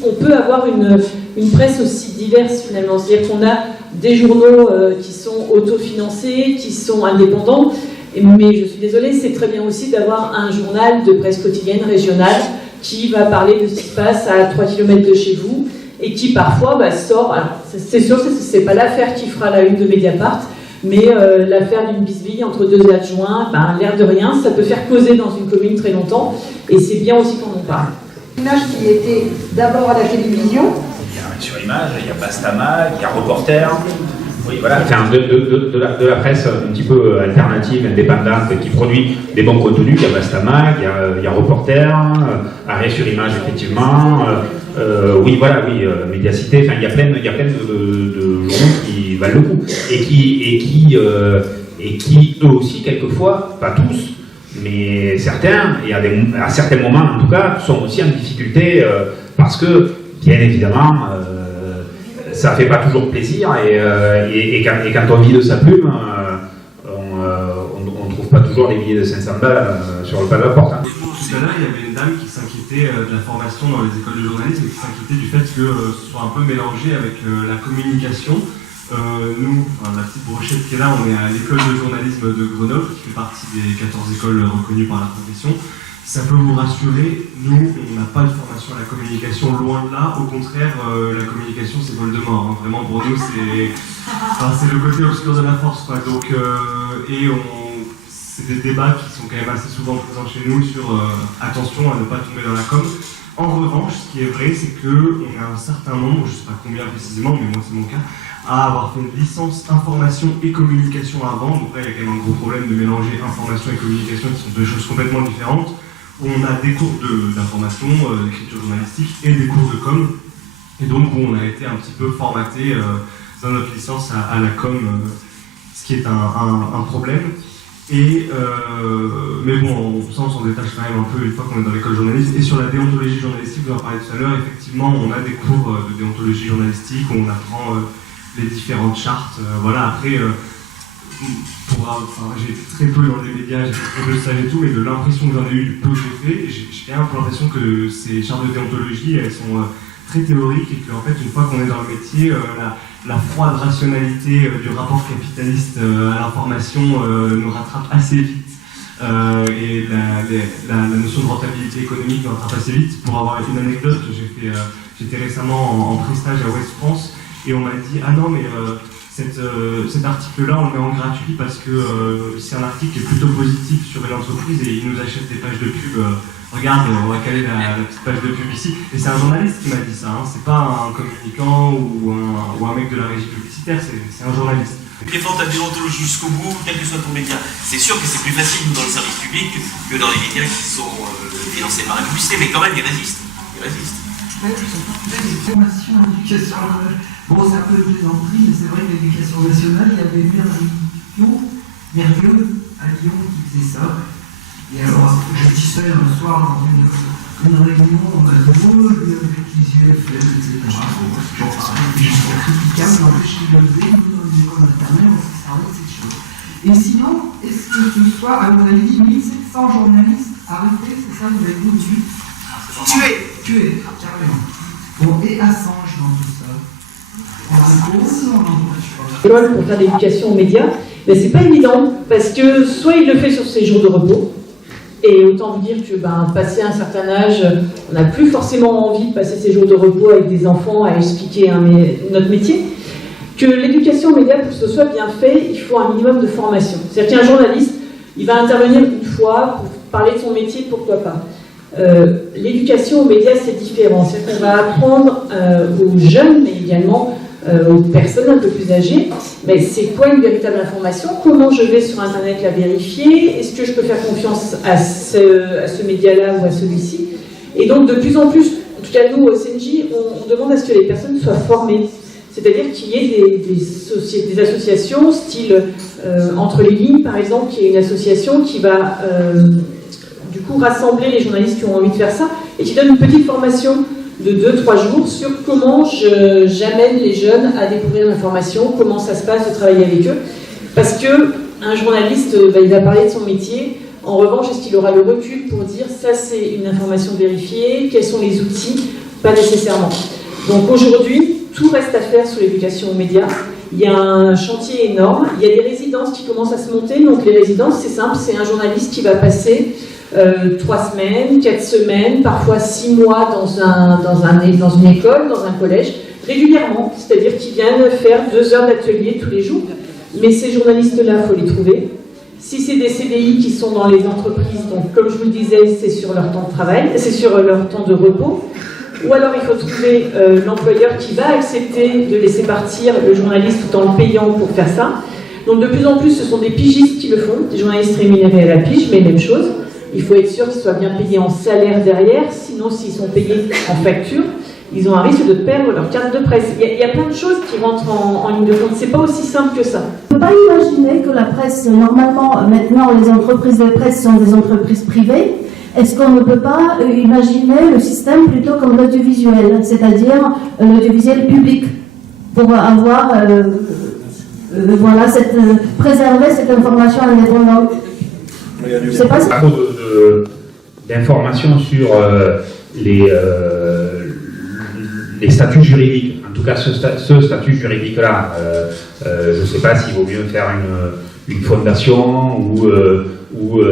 on peut avoir une presse aussi diverse finalement. C'est-à-dire qu'on a des journaux qui sont autofinancés, qui sont indépendants, mais je suis désolée, c'est très bien aussi d'avoir un journal de presse quotidienne régionale qui va parler de ce qui se passe à 3 km de chez vous et qui parfois sort. Alors, c'est sûr, c'est pas l'affaire qui fera la une de Mediapart, mais l'affaire d'une bisbille entre deux adjoints, l'air de rien, ça peut faire causer dans une commune très longtemps, et c'est bien aussi qu'on en parle. Une image qui était d'abord à la télévision. Il y a Sur Image, il y a Bastama, il y a Reporter. Oui, voilà, enfin, de la presse un petit peu alternative, indépendante, qui produit des bons contenus. Il y a Bastama, il y a Reporter, Arrêt sur Image, effectivement. Oui, voilà, oui, Médiacité. Enfin, il y a plein de journaux qui valent le coup et qui eux aussi, quelquefois, pas tous, mais certains, et à certains moments en tout cas, sont aussi en difficulté parce que, bien évidemment, ça fait pas toujours plaisir et quand on vit de sa plume, on trouve pas toujours les billets de 500 balles sur le pas de la porte. Hein. Tout à l'heure, il y avait une dame qui s'inquiétait de la formation dans les écoles de journalisme et qui s'inquiétait du fait que ce soit un peu mélangé avec la communication. Nous, la petite brochette qui est là, on est à l'école de journalisme de Grenoble, qui fait partie des 14 écoles reconnues par la profession. Ça peut vous rassurer, nous, on n'a pas de formation à la communication, loin de là. Au contraire, la communication, c'est Voldemort. Hein. Vraiment, pour nous, c'est le côté obscur de la force. Quoi. Donc, c'est des débats qui sont quand même assez souvent présents chez nous sur attention à ne pas tomber dans la com. En revanche, ce qui est vrai, c'est qu'on a un certain nombre, je ne sais pas combien précisément, mais moi c'est mon cas, à avoir fait une licence information et communication avant. Donc là, il y a quand même un gros problème de mélanger information et communication, qui sont deux choses complètement différentes. On a des cours d'information, d'écriture journalistique et des cours de com. Et donc, bon, on a été un petit peu formaté dans notre licence à la com, ce qui est un problème. Mais bon, ça, on s'en détache quand même un peu une fois qu'on est dans l'école journaliste. Et sur la déontologie journalistique, vous en parlez tout à l'heure, effectivement, on a des cours de déontologie journalistique où on apprend les différentes chartes. Voilà, après, j'ai été très peu dans les médias, j'ai fait très peu de stage et tout, mais de l'impression que j'en ai eu du peu que j'ai fait, j'ai un peu l'impression que ces chartes de déontologie, elles sont très théoriques et qu'en fait, une fois qu'on est dans le métier, la froide rationalité du rapport capitaliste à l'information nous rattrape assez vite. Et la notion de rentabilité économique nous rattrape assez vite. Pour avoir une anecdote, j'étais récemment en prestage à Ouest France et on m'a dit « Ah non, mais cet article-là, on le met en gratuit parce que c'est un article qui est plutôt positif sur une entreprise et il nous achète des pages de pub. Regarde, on va caler la petite page de pub ici. » Et c'est un journaliste qui m'a dit ça, hein. C'est pas un communicant ou un mec de la régie publicitaire, c'est un journaliste. Défendre ta déontologie jusqu'au bout, quel que soit ton média. C'est sûr que c'est plus facile dans le service public que dans les médias qui sont financés par la publicité, mais quand même, ils résistent. Des formations, l'éducation, bon, c'est un peu de plus en plus, mais c'est vrai que l'éducation nationale, il y avait Mergueux à Lyon qui faisait ça. Et alors, je disais un soir dans une réunion de Gaulle, avec les UFL, etc. Bon, c'est toujours pareil, des choses critiquables, mais en plus, je le faisais, nous, dans les écoles maternelles, on s'est servi de cette chose. Et sinon, est-ce que ce soir, alors vous avez dit 1700 journalistes arrêtés, c'est ça, vous avez dit 18 tués, carrément. Bon, et Assange dans tout ça. On a un gros L'école pour faire de l'éducation aux médias, mais c'est pas évident, parce que soit il le fait sur ses jours de repos, et autant vous dire que passé un certain âge, on n'a plus forcément envie de passer ses jours de repos avec des enfants à expliquer notre métier, que l'éducation aux médias, pour que ce soit bien fait, il faut un minimum de formation. C'est-à-dire qu'un journaliste, il va intervenir une fois pour parler de son métier, pourquoi pas. L'éducation aux médias, c'est différent. C'est-à-dire qu'on va apprendre aux jeunes, mais également aux personnes un peu plus âgées, mais c'est quoi une véritable information? Comment je vais sur Internet la vérifier? Est-ce que je peux faire confiance à ce média-là ou à celui-ci? Et donc, de plus en plus, en tout cas nous, au CNJ, on demande à ce que les personnes soient formées. C'est-à-dire qu'il y ait des associations, style Entre les lignes par exemple, qui est une association qui va du coup rassembler les journalistes qui ont envie de faire ça et qui donne une petite formation de 2-3 jours sur comment j'amène les jeunes à découvrir l'information, comment ça se passe de travailler avec eux. Parce qu'un journaliste, il va parler de son métier. En revanche, est-ce qu'il aura le recul pour dire ça c'est une information vérifiée, quels sont les outils? Pas nécessairement. Donc aujourd'hui, tout reste à faire sur l'éducation aux médias. Il y a un chantier énorme, il y a des résidences qui commencent à se monter. Donc les résidences, c'est simple, c'est un journaliste qui va passer 3 semaines, 4 semaines, parfois 6 mois dans une école, dans un collège, régulièrement. C'est-à-dire qu'ils viennent faire 2 heures d'atelier tous les jours. Mais ces journalistes-là, il faut les trouver. Si c'est des CDI qui sont dans les entreprises, donc comme je vous le disais, c'est sur leur temps de travail, c'est sur leur temps de repos. Ou alors il faut trouver l'employeur qui va accepter de laisser partir le journaliste tout en le payant pour faire ça. Donc de plus en plus, ce sont des pigistes qui le font, des journalistes rémunérés à la pige, mais même chose. Il faut être sûr qu'ils soient bien payés en salaire derrière, sinon s'ils sont payés en facture, ils ont un risque de perdre leur carte de presse. Il y a plein de choses qui rentrent en ligne de compte. C'est pas aussi simple que ça. On ne peut pas imaginer que la presse, normalement, maintenant, les entreprises de presse sont des entreprises privées. Est-ce qu'on ne peut pas imaginer le système plutôt comme l'audiovisuel, c'est-à-dire l'audiovisuel public, pour avoir, préserver cette information indépendante? Je sais pas si... Pas trop d'informations sur les statuts juridiques. En tout cas, ce statut juridique-là, je ne sais pas s'il vaut mieux faire une fondation ou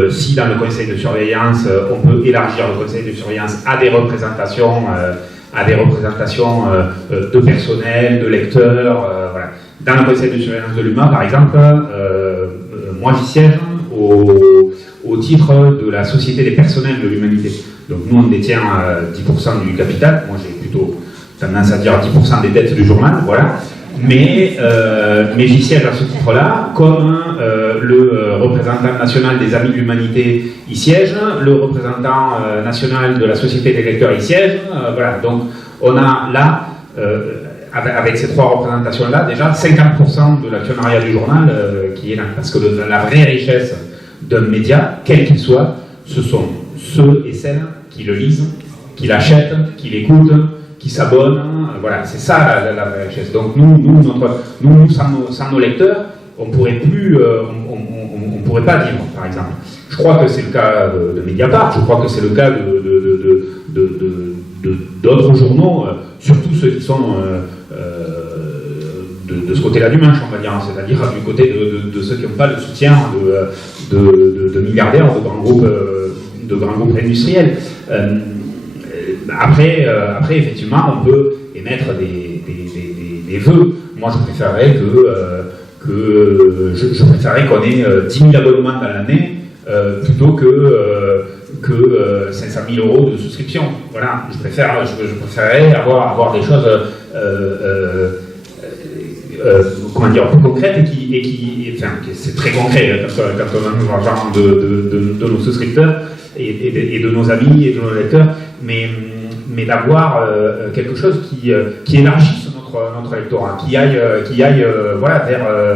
si dans le conseil de surveillance, on peut élargir le conseil de surveillance à des représentations de personnel, de lecteurs. Voilà. Dans le conseil de surveillance de l'UMA, par exemple, moi j'y siège au titre de la Société des personnels de l'humanité. Donc nous on détient 10% du capital, moi j'ai plutôt tendance à dire 10% des dettes du journal, voilà. Mais j'y siège à ce titre-là, comme le représentant national des Amis de l'Humanité y siège, le représentant national de la Société des lecteurs y siège, voilà. Donc on a là, avec ces 3 représentations-là, déjà 50% de l'actionnariat du journal qui est là. Parce que la vraie richesse d'un média, quel qu'il soit, ce sont ceux et celles qui le lisent, qui l'achètent, qui l'écoutent, qui s'abonnent, voilà, c'est ça la vraie richesse. Donc nous sans nos lecteurs, on pourrait pas vivre, par exemple. Je crois que c'est le cas de Mediapart, je crois que c'est le cas d'autres journaux, surtout ceux qui sont de ce côté-là du manche, on va dire, c'est-à-dire du côté de ceux qui n'ont pas le soutien de milliardaires, de grands groupes industriels. Après, effectivement, on peut émettre des vœux. Moi, je préférerais je préférerais qu'on ait 10 000 abonnements dans l'année plutôt que 500 000 € de souscription. Voilà, je préférerais avoir des choses plus concrètes et qui c'est très concret quand on a l'argent de nos souscripteurs et de nos amis et de nos lecteurs, mais d'avoir quelque chose qui élargisse notre lectorat, qui aille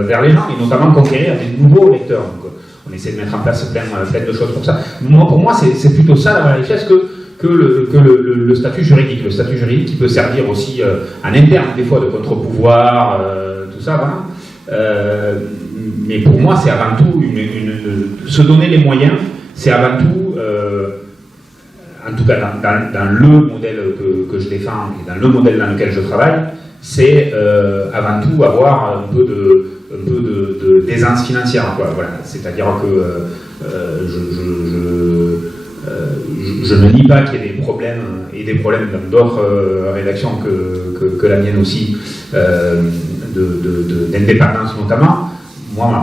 vers les gens et notamment conquérir des nouveaux lecteurs. Donc, on essaie de mettre en place plein de choses pour ça. Pour moi, c'est plutôt ça la vraie richesse que le statut juridique. Le statut juridique qui peut servir aussi en interne, des fois, de contre-pouvoir, tout ça, voilà. Mais pour moi, c'est avant tout se donner les moyens, c'est avant tout, en tout cas dans le modèle que je défends et dans le modèle dans lequel je travaille, c'est avant tout avoir un peu d'aisance financière, quoi. Voilà. C'est-à-dire que je ne nie pas qu'il y ait des problèmes dans d'autres rédactions que la mienne aussi, d'indépendance notamment. Moi, ma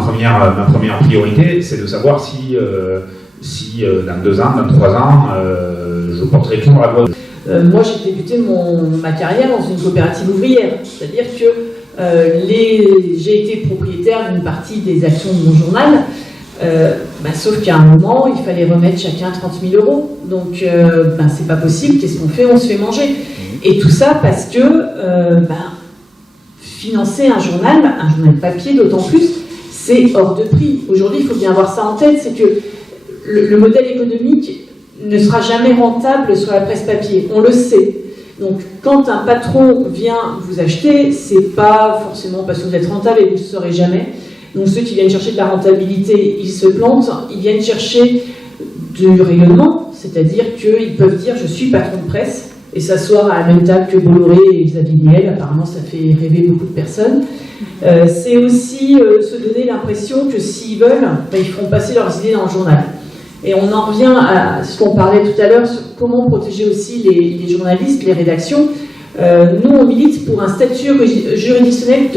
première priorité, c'est de savoir si dans 2 ans, dans 3 ans, je porterai toujours la voix. Moi, j'ai débuté ma carrière dans une coopérative ouvrière, c'est-à-dire que j'ai été propriétaire d'une partie des actions de mon journal, sauf qu'à un moment, il fallait remettre chacun 30 000 €. Donc, c'est pas possible. Qu'est-ce qu'on fait? On se fait manger. Et tout ça parce que, financer un journal papier d'autant plus, c'est hors de prix. Aujourd'hui, il faut bien avoir ça en tête, c'est que le modèle économique ne sera jamais rentable sur la presse papier, on le sait. Donc, quand un patron vient vous acheter, c'est pas forcément parce que vous êtes rentable et vous ne le saurez jamais. Donc, ceux qui viennent chercher de la rentabilité, ils se plantent. Ils viennent chercher du rayonnement, c'est-à-dire qu'ils peuvent dire « je suis patron de presse » et s'asseoir à la même table que Bolloré et Xavier Niel. Apparemment, ça fait rêver beaucoup de personnes. C'est aussi se donner l'impression que s'ils veulent, ils feront passer leurs idées dans le journal. Et on en revient à ce qu'on parlait tout à l'heure sur comment protéger aussi les journalistes, les rédactions. Nous, on milite pour un statut juridictionnel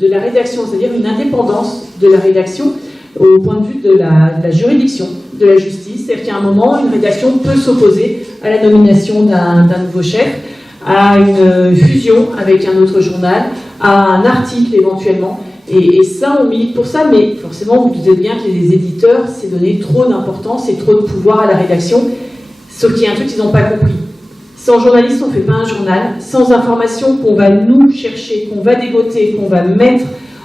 de la rédaction, c'est-à-dire une indépendance de la rédaction au point de vue de la juridiction, de la justice. C'est-à-dire qu'à un moment, une rédaction peut s'opposer à la nomination d'un nouveau chef, à une fusion avec un autre journal, à un article éventuellement. Et ça, on milite pour ça, mais forcément, vous doutez bien que les éditeurs, c'est donner trop d'importance et trop de pouvoir à la rédaction, sauf qu'il y a un truc qu'ils n'ont pas compris. Sans journaliste, on ne fait pas un journal. Sans information qu'on va nous chercher, qu'on va dégoter, qu'on va mettre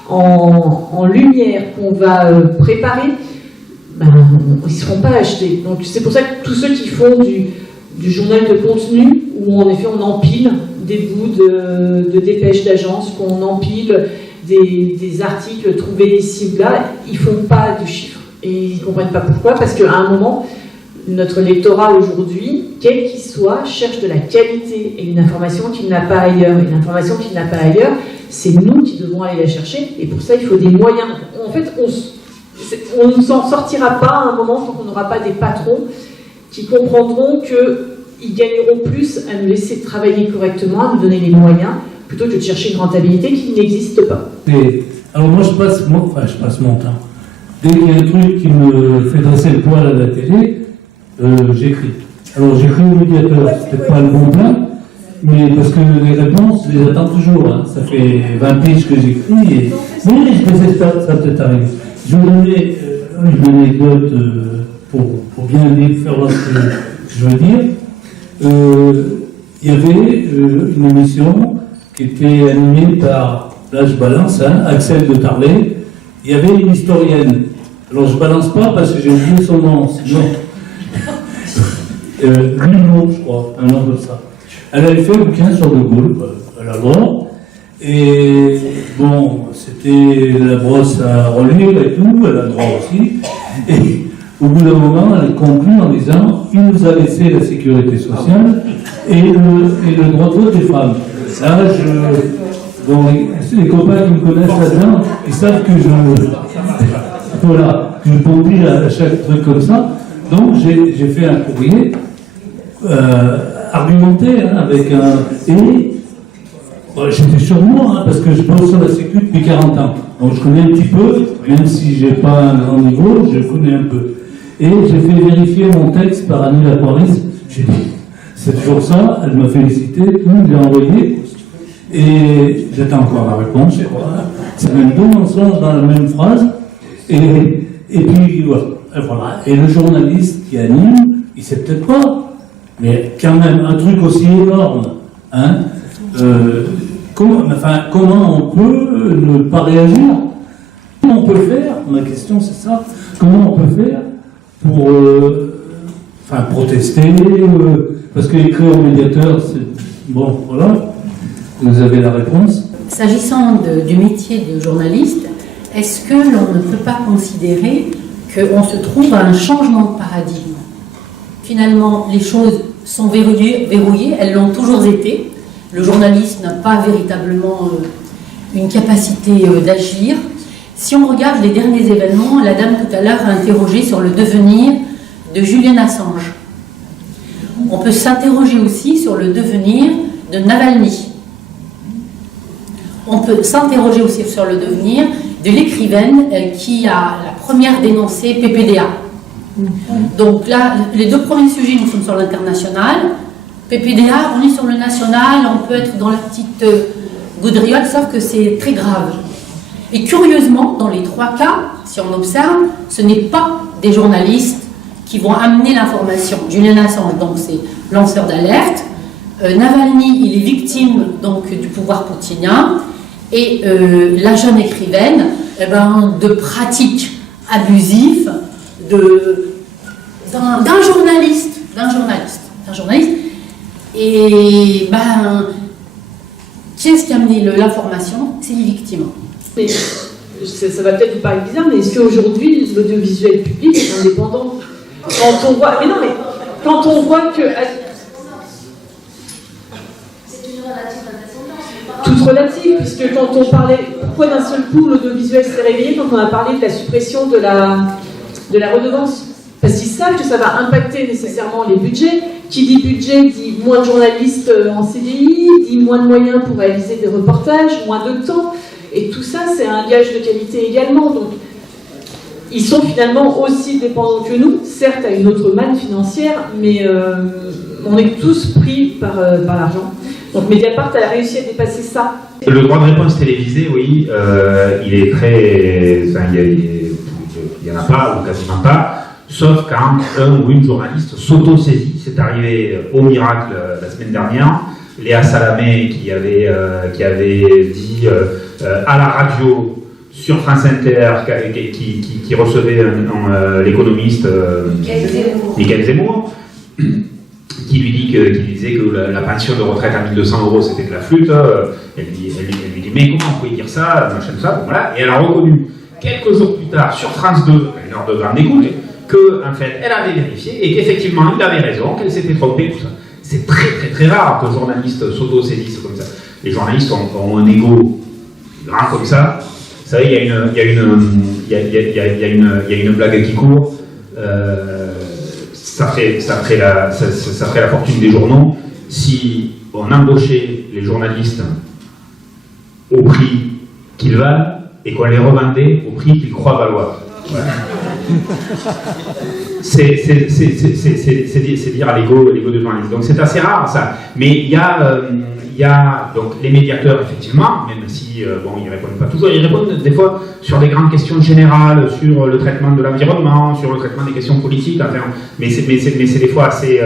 en lumière, qu'on va préparer, ils ne seront pas achetés. Donc c'est pour ça que tous ceux qui font du journal de contenu, où en effet on empile des bouts de dépêches d'agence, qu'on empile des articles trouvés ici ou là, ils ne font pas de chiffres. Et ils ne comprennent pas pourquoi, parce qu'à un moment, notre lectorat aujourd'hui, quel qu'il soit, cherche de la qualité et une information qu'il n'a pas ailleurs. Et l'information qu'il n'a pas ailleurs, c'est nous qui devons aller la chercher. Et pour ça, il faut des moyens. En fait, on ne s'en sortira pas à un moment tant qu'on n'aura pas des patrons qui comprendront qu'ils gagneront plus à nous laisser travailler correctement, à nous donner les moyens, plutôt que de chercher une rentabilité qui n'existe pas. Alors moi, je passe mon temps. Dès qu'il y a un truc qui me fait dresser le poil à la télé, j'écris. Alors j'écris au médiateur, c'était pas le bon plan, mais parce que les réponses, je les attends toujours. Hein. Ça fait 20 piges que j'écris. Et... Mais je pensais que ça peut-être arriver. Je vais vous donner une anecdote pour bien faire ce que je veux dire. Il y avait une émission qui était animée par, là je balance, Axel de Tarlet. Il y avait une historienne. Alors je balance pas parce que j'ai oublié son nom, sinon. Luno, je crois, un nom de ça. Elle avait fait un bouquin sur De Gaulle, elle a le droit. Et bon, c'était la brosse à relire et tout, elle a le droit aussi. Et au bout d'un moment, elle conclut en disant il nous a laissé la sécurité sociale et le droit de vote des femmes. Là, bon, les copains qui me connaissent là-dedans, ils savent que je bondis à chaque truc comme ça. Donc j'ai fait un courrier argumenté avec un... Et j'étais sur moi, parce que je bosse sur la sécu depuis 40 ans. Donc je connais un petit peu, même si j'ai pas un grand niveau, je connais un peu. Et j'ai fait vérifier mon texte par Annie Lapoiris. J'ai dit, c'est toujours ça, elle m'a félicité, tout, je l'ai envoyé. Et j'attends encore la réponse, je crois. C'est même deux mensonges dans la même phrase. Et puis voilà. Et le journaliste qui anime, il sait peut-être pas, mais quand même un truc aussi énorme, hein, comment on peut ne pas réagir? Comment on peut faire? Ma question c'est ça. Comment on peut faire pour protester? Parce qu'écrire au médiateur, c'est bon, voilà. Vous avez la réponse. S'agissant du métier de journaliste, est-ce que l'on ne peut pas considérer qu'on se trouve à un changement de paradigme? Finalement, les choses sont verrouillées, elles l'ont toujours été. Le journaliste n'a pas véritablement une capacité d'agir. Si on regarde les derniers événements, la dame tout à l'heure a interrogé sur le devenir de Julian Assange. On peut s'interroger aussi sur le devenir de Navalny. On peut s'interroger aussi sur le devenir de l'écrivaine qui a la première dénoncé PPDA. Donc là, les deux premiers sujets, nous sommes sur l'international. PPDA, on est sur le national, on peut être dans la petite gaudriole, sauf que c'est très grave. Et curieusement, dans les trois cas, si on observe, ce n'est pas des journalistes qui vont amener l'information. Julian Assange, donc c'est lanceur d'alerte. Navalny, il est victime donc du pouvoir poutinien. et la jeune écrivaine, de pratiques abusives d'un journaliste. Et qui est-ce qui a amené l'information? C'est les victimes. Mais ça va peut-être vous paraître bizarre, mais est-ce qu'aujourd'hui l'audiovisuel public est indépendant? Quand on voit, quand on voit que toute relative, puisque quand on parlait, pourquoi d'un seul coup l'audiovisuel s'est réveillé quand on a parlé de la suppression de la redevance? Parce qu'ils savent que ça va impacter nécessairement les budgets. Qui dit budget dit moins de journalistes en CDI, dit moins de moyens pour réaliser des reportages, moins de temps. Et tout ça, c'est un gage de qualité également. Donc, ils sont finalement aussi dépendants que nous, certes à une autre manne financière, mais on est tous pris par l'argent. Donc Mediapart a réussi à dépasser ça. Le droit de réponse télévisé, oui, il est très... Enfin, il n'y en a pas, ou quasiment pas, sauf quand un ou une journaliste s'auto-saisit. C'est arrivé au miracle la semaine dernière. Léa Salamé qui avait dit à la radio sur France Inter qui recevait l'économiste Michael Zemmour, qui lui disait que la pension de retraite à 1 200 € c'était de la flûte. Elle lui dit mais comment vous pouvez dire ça, machin, ça, bon, voilà. Et elle a reconnu quelques jours plus tard sur France 2, une heure de grande écoute, que en fait elle avait vérifié et qu'effectivement il avait raison, qu'elle s'était trompée, tout ça. C'est très très très rare qu'un journaliste s'auto-saisisse comme ça. Les journalistes ont un ego grand comme ça. Vous savez, il y a une blague qui court. Ça ferait la fortune des journaux si on embauchait les journalistes au prix qu'ils valent et qu'on les revendait au prix qu'ils croient valoir. Voilà. C'est dire à l'ego de journaliste. Donc c'est assez rare ça. Mais il y a donc les médiateurs effectivement, même si ils répondent pas toujours, ils répondent des fois sur des grandes questions générales, sur le traitement de l'environnement, sur le traitement des questions politiques. Enfin, mais c'est des fois assez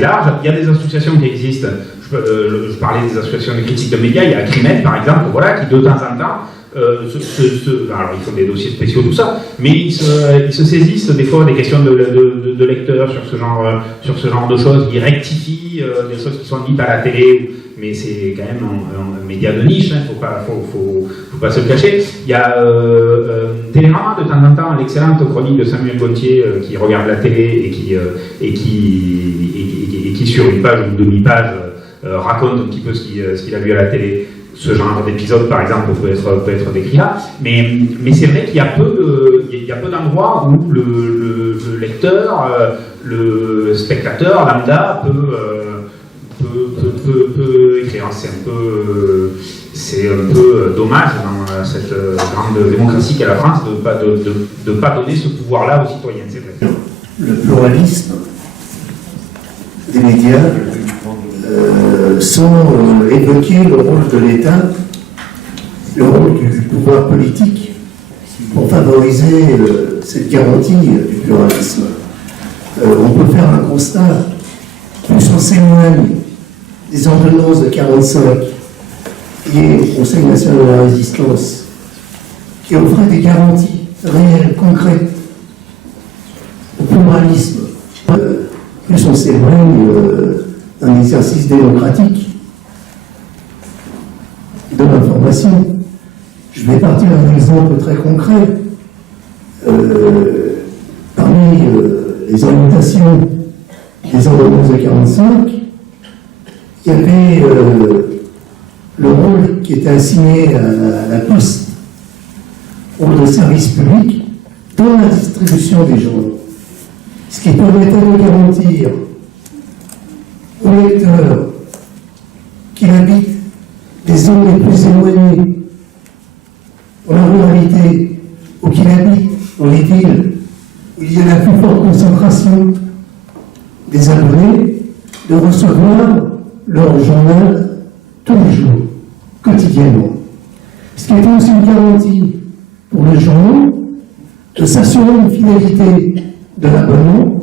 large. Il y a des associations qui existent. Je parlais des associations de critique de médias. Il y a Crimet par exemple, voilà, qui de temps en temps alors ils font des dossiers spéciaux, tout ça, mais ils se saisissent des fois des questions de lecteurs sur ce genre de choses. Ils rectifient des choses qui sont dites à la télé, mais c'est quand même un média de niche, faut pas se le cacher. Il y a Télérama de temps en temps, l'excellente chronique de Samuel Gauthier qui regarde la télé et qui sur une page ou une demi-page raconte un petit peu ce qu'il a vu à la télé. Ce genre d'épisode, par exemple, peut être décrit là, mais c'est vrai qu'il y a peu d'endroits où le lecteur, le spectateur lambda peut écrire. C'est un peu dommage dans cette grande démocratie qu'est la France de pas donner ce pouvoir-là aux citoyens, c'est vrai. Le pluralisme des médias sans évoquer le rôle de l'État, le rôle du pouvoir politique pour favoriser cette garantie du pluralisme. On peut faire un constat, plus on s'éloigne des ordonnances de 1945 liées au Conseil national de la résistance, qui offraient des garanties réelles, concrètes au pluralisme, plus on s'éloigne un exercice démocratique de l'information. Je vais partir d'un exemple très concret. Parmi les orientations des ordonnances de 1945, il y avait le rôle qui était assigné à la Poste, rôle de service public, dans la distribution des journaux. Ce qui permettait de garantir aux lecteurs qui habitent des zones les plus éloignées, dans la ruralité, ou qui habitent dans les villes où il y a la plus forte concentration des abonnés, de recevoir leur journal tous les jours, quotidiennement. Ce qui était aussi une garantie pour les journaux de s'assurer une fidélité de l'abonnement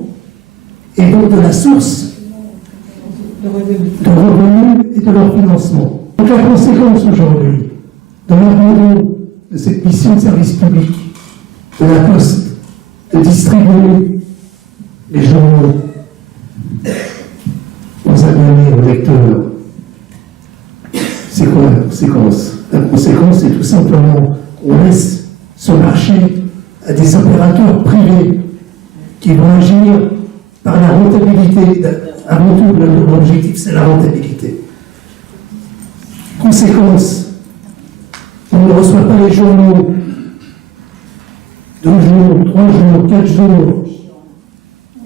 et donc de la source de revenus et de leur financement. Donc la conséquence aujourd'hui de l'abandon de cette mission de service public de la Poste de distribuer les journaux aux abonnés, aux lecteurs, c'est quoi la conséquence? La conséquence, c'est tout simplement qu'on laisse ce marché à des opérateurs privés qui vont agir par la rentabilité. Avant tout, l'objectif, c'est la rentabilité. Conséquence, on ne reçoit pas les journaux 2 jours, 3 jours, 4 jours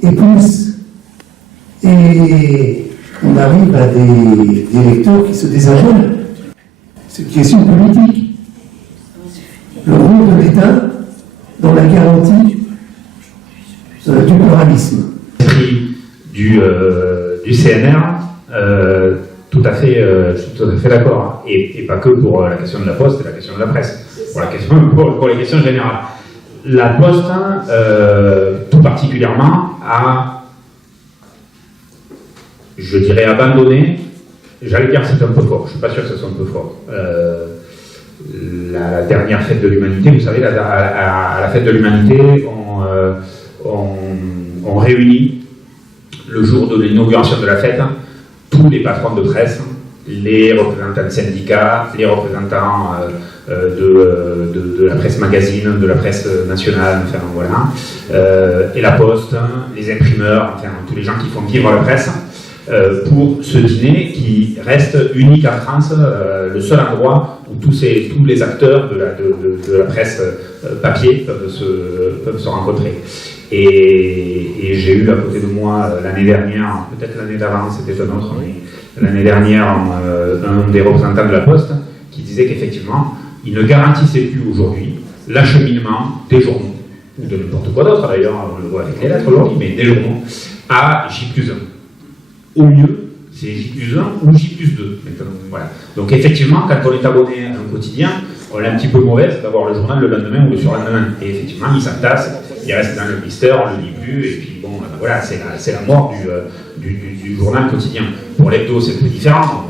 et plus. Et on arrive à des lecteurs qui se désabonnent. C'est une question politique. Le rôle de l'État dans la garantie du pluralisme. Du CNR, tout à fait d'accord. Et pas que pour la question de la Poste et la question de la presse, pour les questions générales. La Poste, tout particulièrement, a, je dirais, abandonné, j'allais dire que c'est un peu fort, je ne suis pas sûr que ce soit un peu fort. La dernière fête de l'humanité, vous savez, à la fête de l'humanité, on réunit le jour de l'inauguration de la fête tous les patrons de presse, les représentants de syndicats, les représentants de la presse magazine, de la presse nationale, enfin voilà, et la Poste, les imprimeurs, enfin tous les gens qui font vivre la presse, pour ce dîner qui reste unique en France, le seul endroit où tous les acteurs de la presse papier peuvent se rencontrer. Et j'ai eu à côté de moi l'année dernière, peut-être l'année d'avant, c'était un autre, mais l'année dernière, un des représentants de la Poste qui disait qu'effectivement, il ne garantissait plus aujourd'hui l'acheminement des journaux, ou de n'importe quoi d'autre d'ailleurs, on le voit avec les lettres aujourd'hui, mais des journaux, à J+1. Au mieux, c'est J+1 ou J+2 maintenant. Voilà. Donc effectivement, quand on est abonné à un quotidien, on est un petit peu mauvaise d'avoir le journal le lendemain ou le surlendemain. Et effectivement, il s'entasse, il reste dans le blister, on ne le lit plus, et puis bon, voilà, c'est la mort du journal quotidien. Pour l'hebdo, c'est plus différent.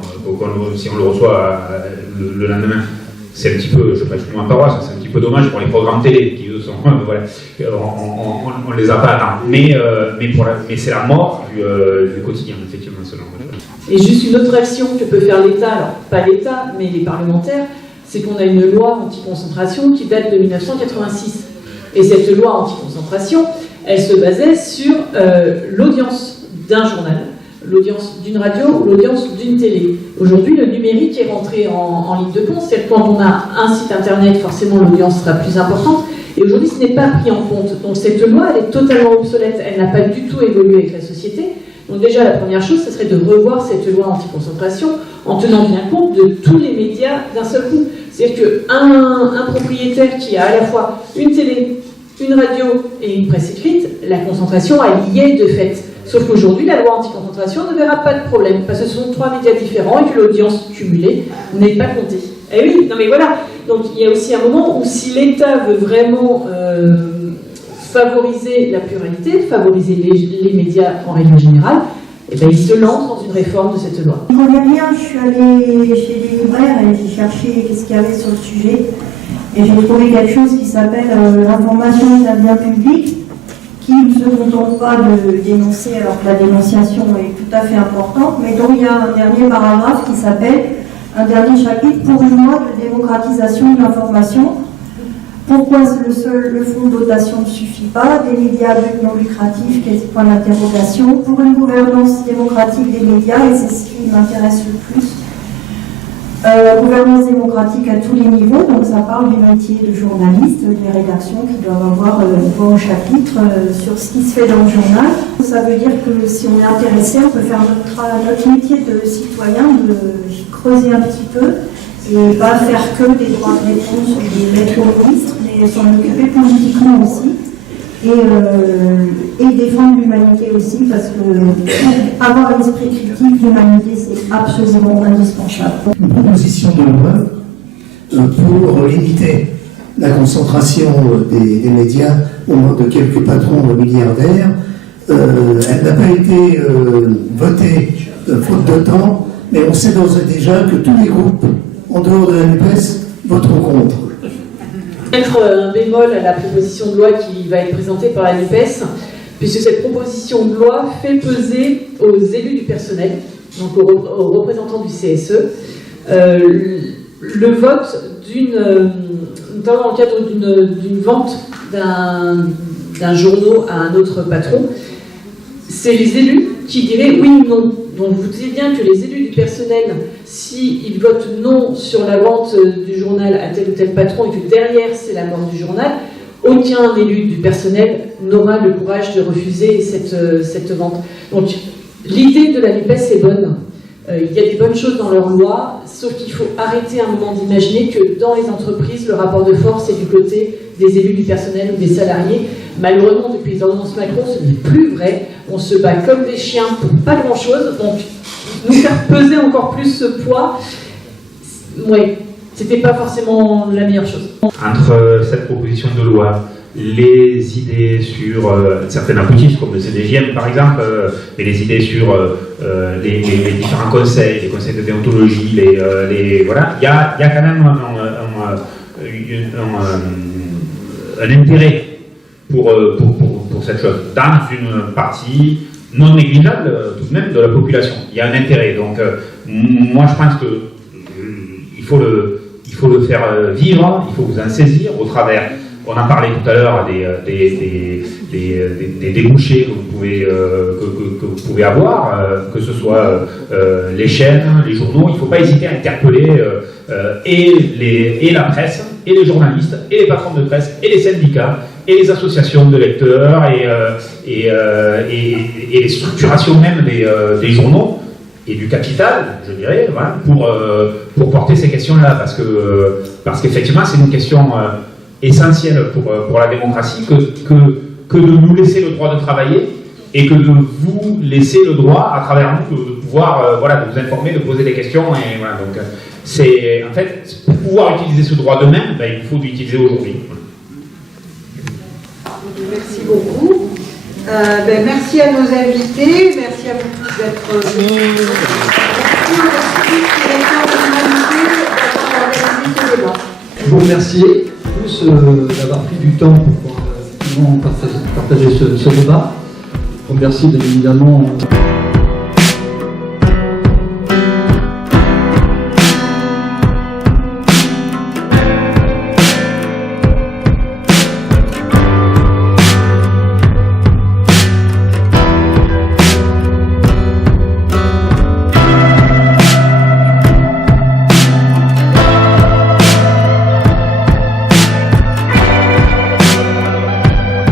Si on le reçoit le lendemain, c'est un petit peu, je prêche pour ma paroisse, c'est un petit peu dommage pour les programmes télé, qui eux sont, voilà, on les a pas là. Mais c'est la mort du quotidien, effectivement, selon moi. Et juste une autre action que peut faire l'État, alors pas l'État, mais les parlementaires, c'est qu'on a une loi anti-concentration qui date de 1986. Et cette loi anti-concentration, elle se basait sur l'audience d'un journal, l'audience d'une radio, l'audience d'une télé. Aujourd'hui, le numérique est rentré en ligne de compte, c'est-à-dire que quand on a un site internet, forcément l'audience sera plus importante. Et aujourd'hui, ce n'est pas pris en compte. Donc cette loi, elle est totalement obsolète, elle n'a pas du tout évolué avec la société. Donc déjà, la première chose, ce serait de revoir cette loi anti-concentration en tenant bien compte de tous les médias d'un seul coup. C'est-à-dire qu'un propriétaire qui a à la fois une télé, une radio et une presse écrite, la concentration, elle y est de fait. Sauf qu'aujourd'hui, la loi anti-concentration ne verra pas de problème, parce que ce sont 3 médias différents et que l'audience cumulée n'est pas comptée. Eh oui, non mais voilà. Donc il y a aussi un moment où si l'État veut vraiment favoriser la pluralité, favoriser les médias en règle générale, eh ben, il se lance dans une réforme de cette loi. Je connais rien, je suis allée chez les libraires et j'ai cherché qu'est-ce qu'il y avait sur le sujet. Et j'ai trouvé quelque chose qui s'appelle l'information d'un bien public, qui ne se contente pas de dénoncer, alors que la dénonciation est tout à fait importante, mais dont il y a un dernier paragraphe qui s'appelle, un dernier chapitre, pour une loi de démocratisation de l'information. Pourquoi le fonds de dotation ne suffit pas? Des médias à but non lucratif, quel point d'interrogation? Pour une gouvernance démocratique des médias, et c'est ce qui m'intéresse le plus. Gouvernance démocratique à tous les niveaux, donc ça parle du métier de journaliste, des rédactions qui doivent avoir voix au chapitre sur ce qui se fait dans le journal. Ça veut dire que si on est intéressé, on peut faire notre métier de citoyen, de creuser un petit peu, et pas faire que des droits de réponse ou des lettres au ministre, mais s'en occuper politiquement aussi. Et défendre l'humanité aussi, parce que avoir un esprit critique, l'humanité, c'est absolument indispensable. Une proposition de loi pour limiter la concentration des médias aux mains de quelques patrons milliardaires. Elle n'a pas été votée faute de temps, mais on sait d'ores et déjà que tous les groupes, en dehors de la NUPES, voteront contre. Mettre un bémol à la proposition de loi qui va être présentée par la NUPES, puisque cette proposition de loi fait peser aux élus du personnel, donc aux représentants du CSE, le vote notamment dans le cadre d'une vente d'un journal à un autre patron. C'est les élus qui diraient oui ou non. Donc vous dites bien que les élus du personnel, s'ils votent non sur la vente du journal à tel ou tel patron et que derrière c'est la vente du journal, aucun élu du personnel n'aura le courage de refuser cette vente. Donc l'idée de la NUPES est bonne. Il y a des bonnes choses dans leur loi, sauf qu'il faut arrêter un moment d'imaginer que dans les entreprises, le rapport de force est du côté des élus du personnel ou des salariés. Malheureusement, depuis les ordonnances Macron, ce n'est plus vrai. On se bat comme des chiens pour pas grand-chose. Donc, nous faire peser encore plus ce poids, ouais, c'était pas forcément la meilleure chose. Entre cette proposition de loi, les idées sur certaines aboutisses, comme le CDJM par exemple, et les idées sur les différents conseils, les conseils de déontologie, voilà, il y a quand même un intérêt pour cette chose, dans une partie non négligeable tout de même de la population. Il y a un intérêt. Donc moi je pense qu'il faut le faire vivre, il faut vous en saisir au travers. On en parlait tout à l'heure des débouchés que vous pouvez avoir, que ce soit les chaînes, les journaux. Il ne faut pas hésiter à interpeller et la presse, et les journalistes, et les patrons de presse, et les syndicats, et les associations de lecteurs, et les structurations même des journaux et du capital, je dirais, voilà, pour porter ces questions-là, parce qu'effectivement c'est une question essentielle pour la démocratie que de nous laisser le droit de travailler et que de vous laisser le droit, à travers nous, de pouvoir de vous informer, de poser des questions. Et voilà, donc, c'est, en fait, pour pouvoir utiliser ce droit demain, il faut l'utiliser aujourd'hui. Merci beaucoup. Merci à nos invités, merci à vous tous d'être venus. Merci au Institut directeur de l'humanité d'avoir organisé ce débat. Je vous remercie tous d'avoir pris du temps pour partager ce débat. Je remercie bien évidemment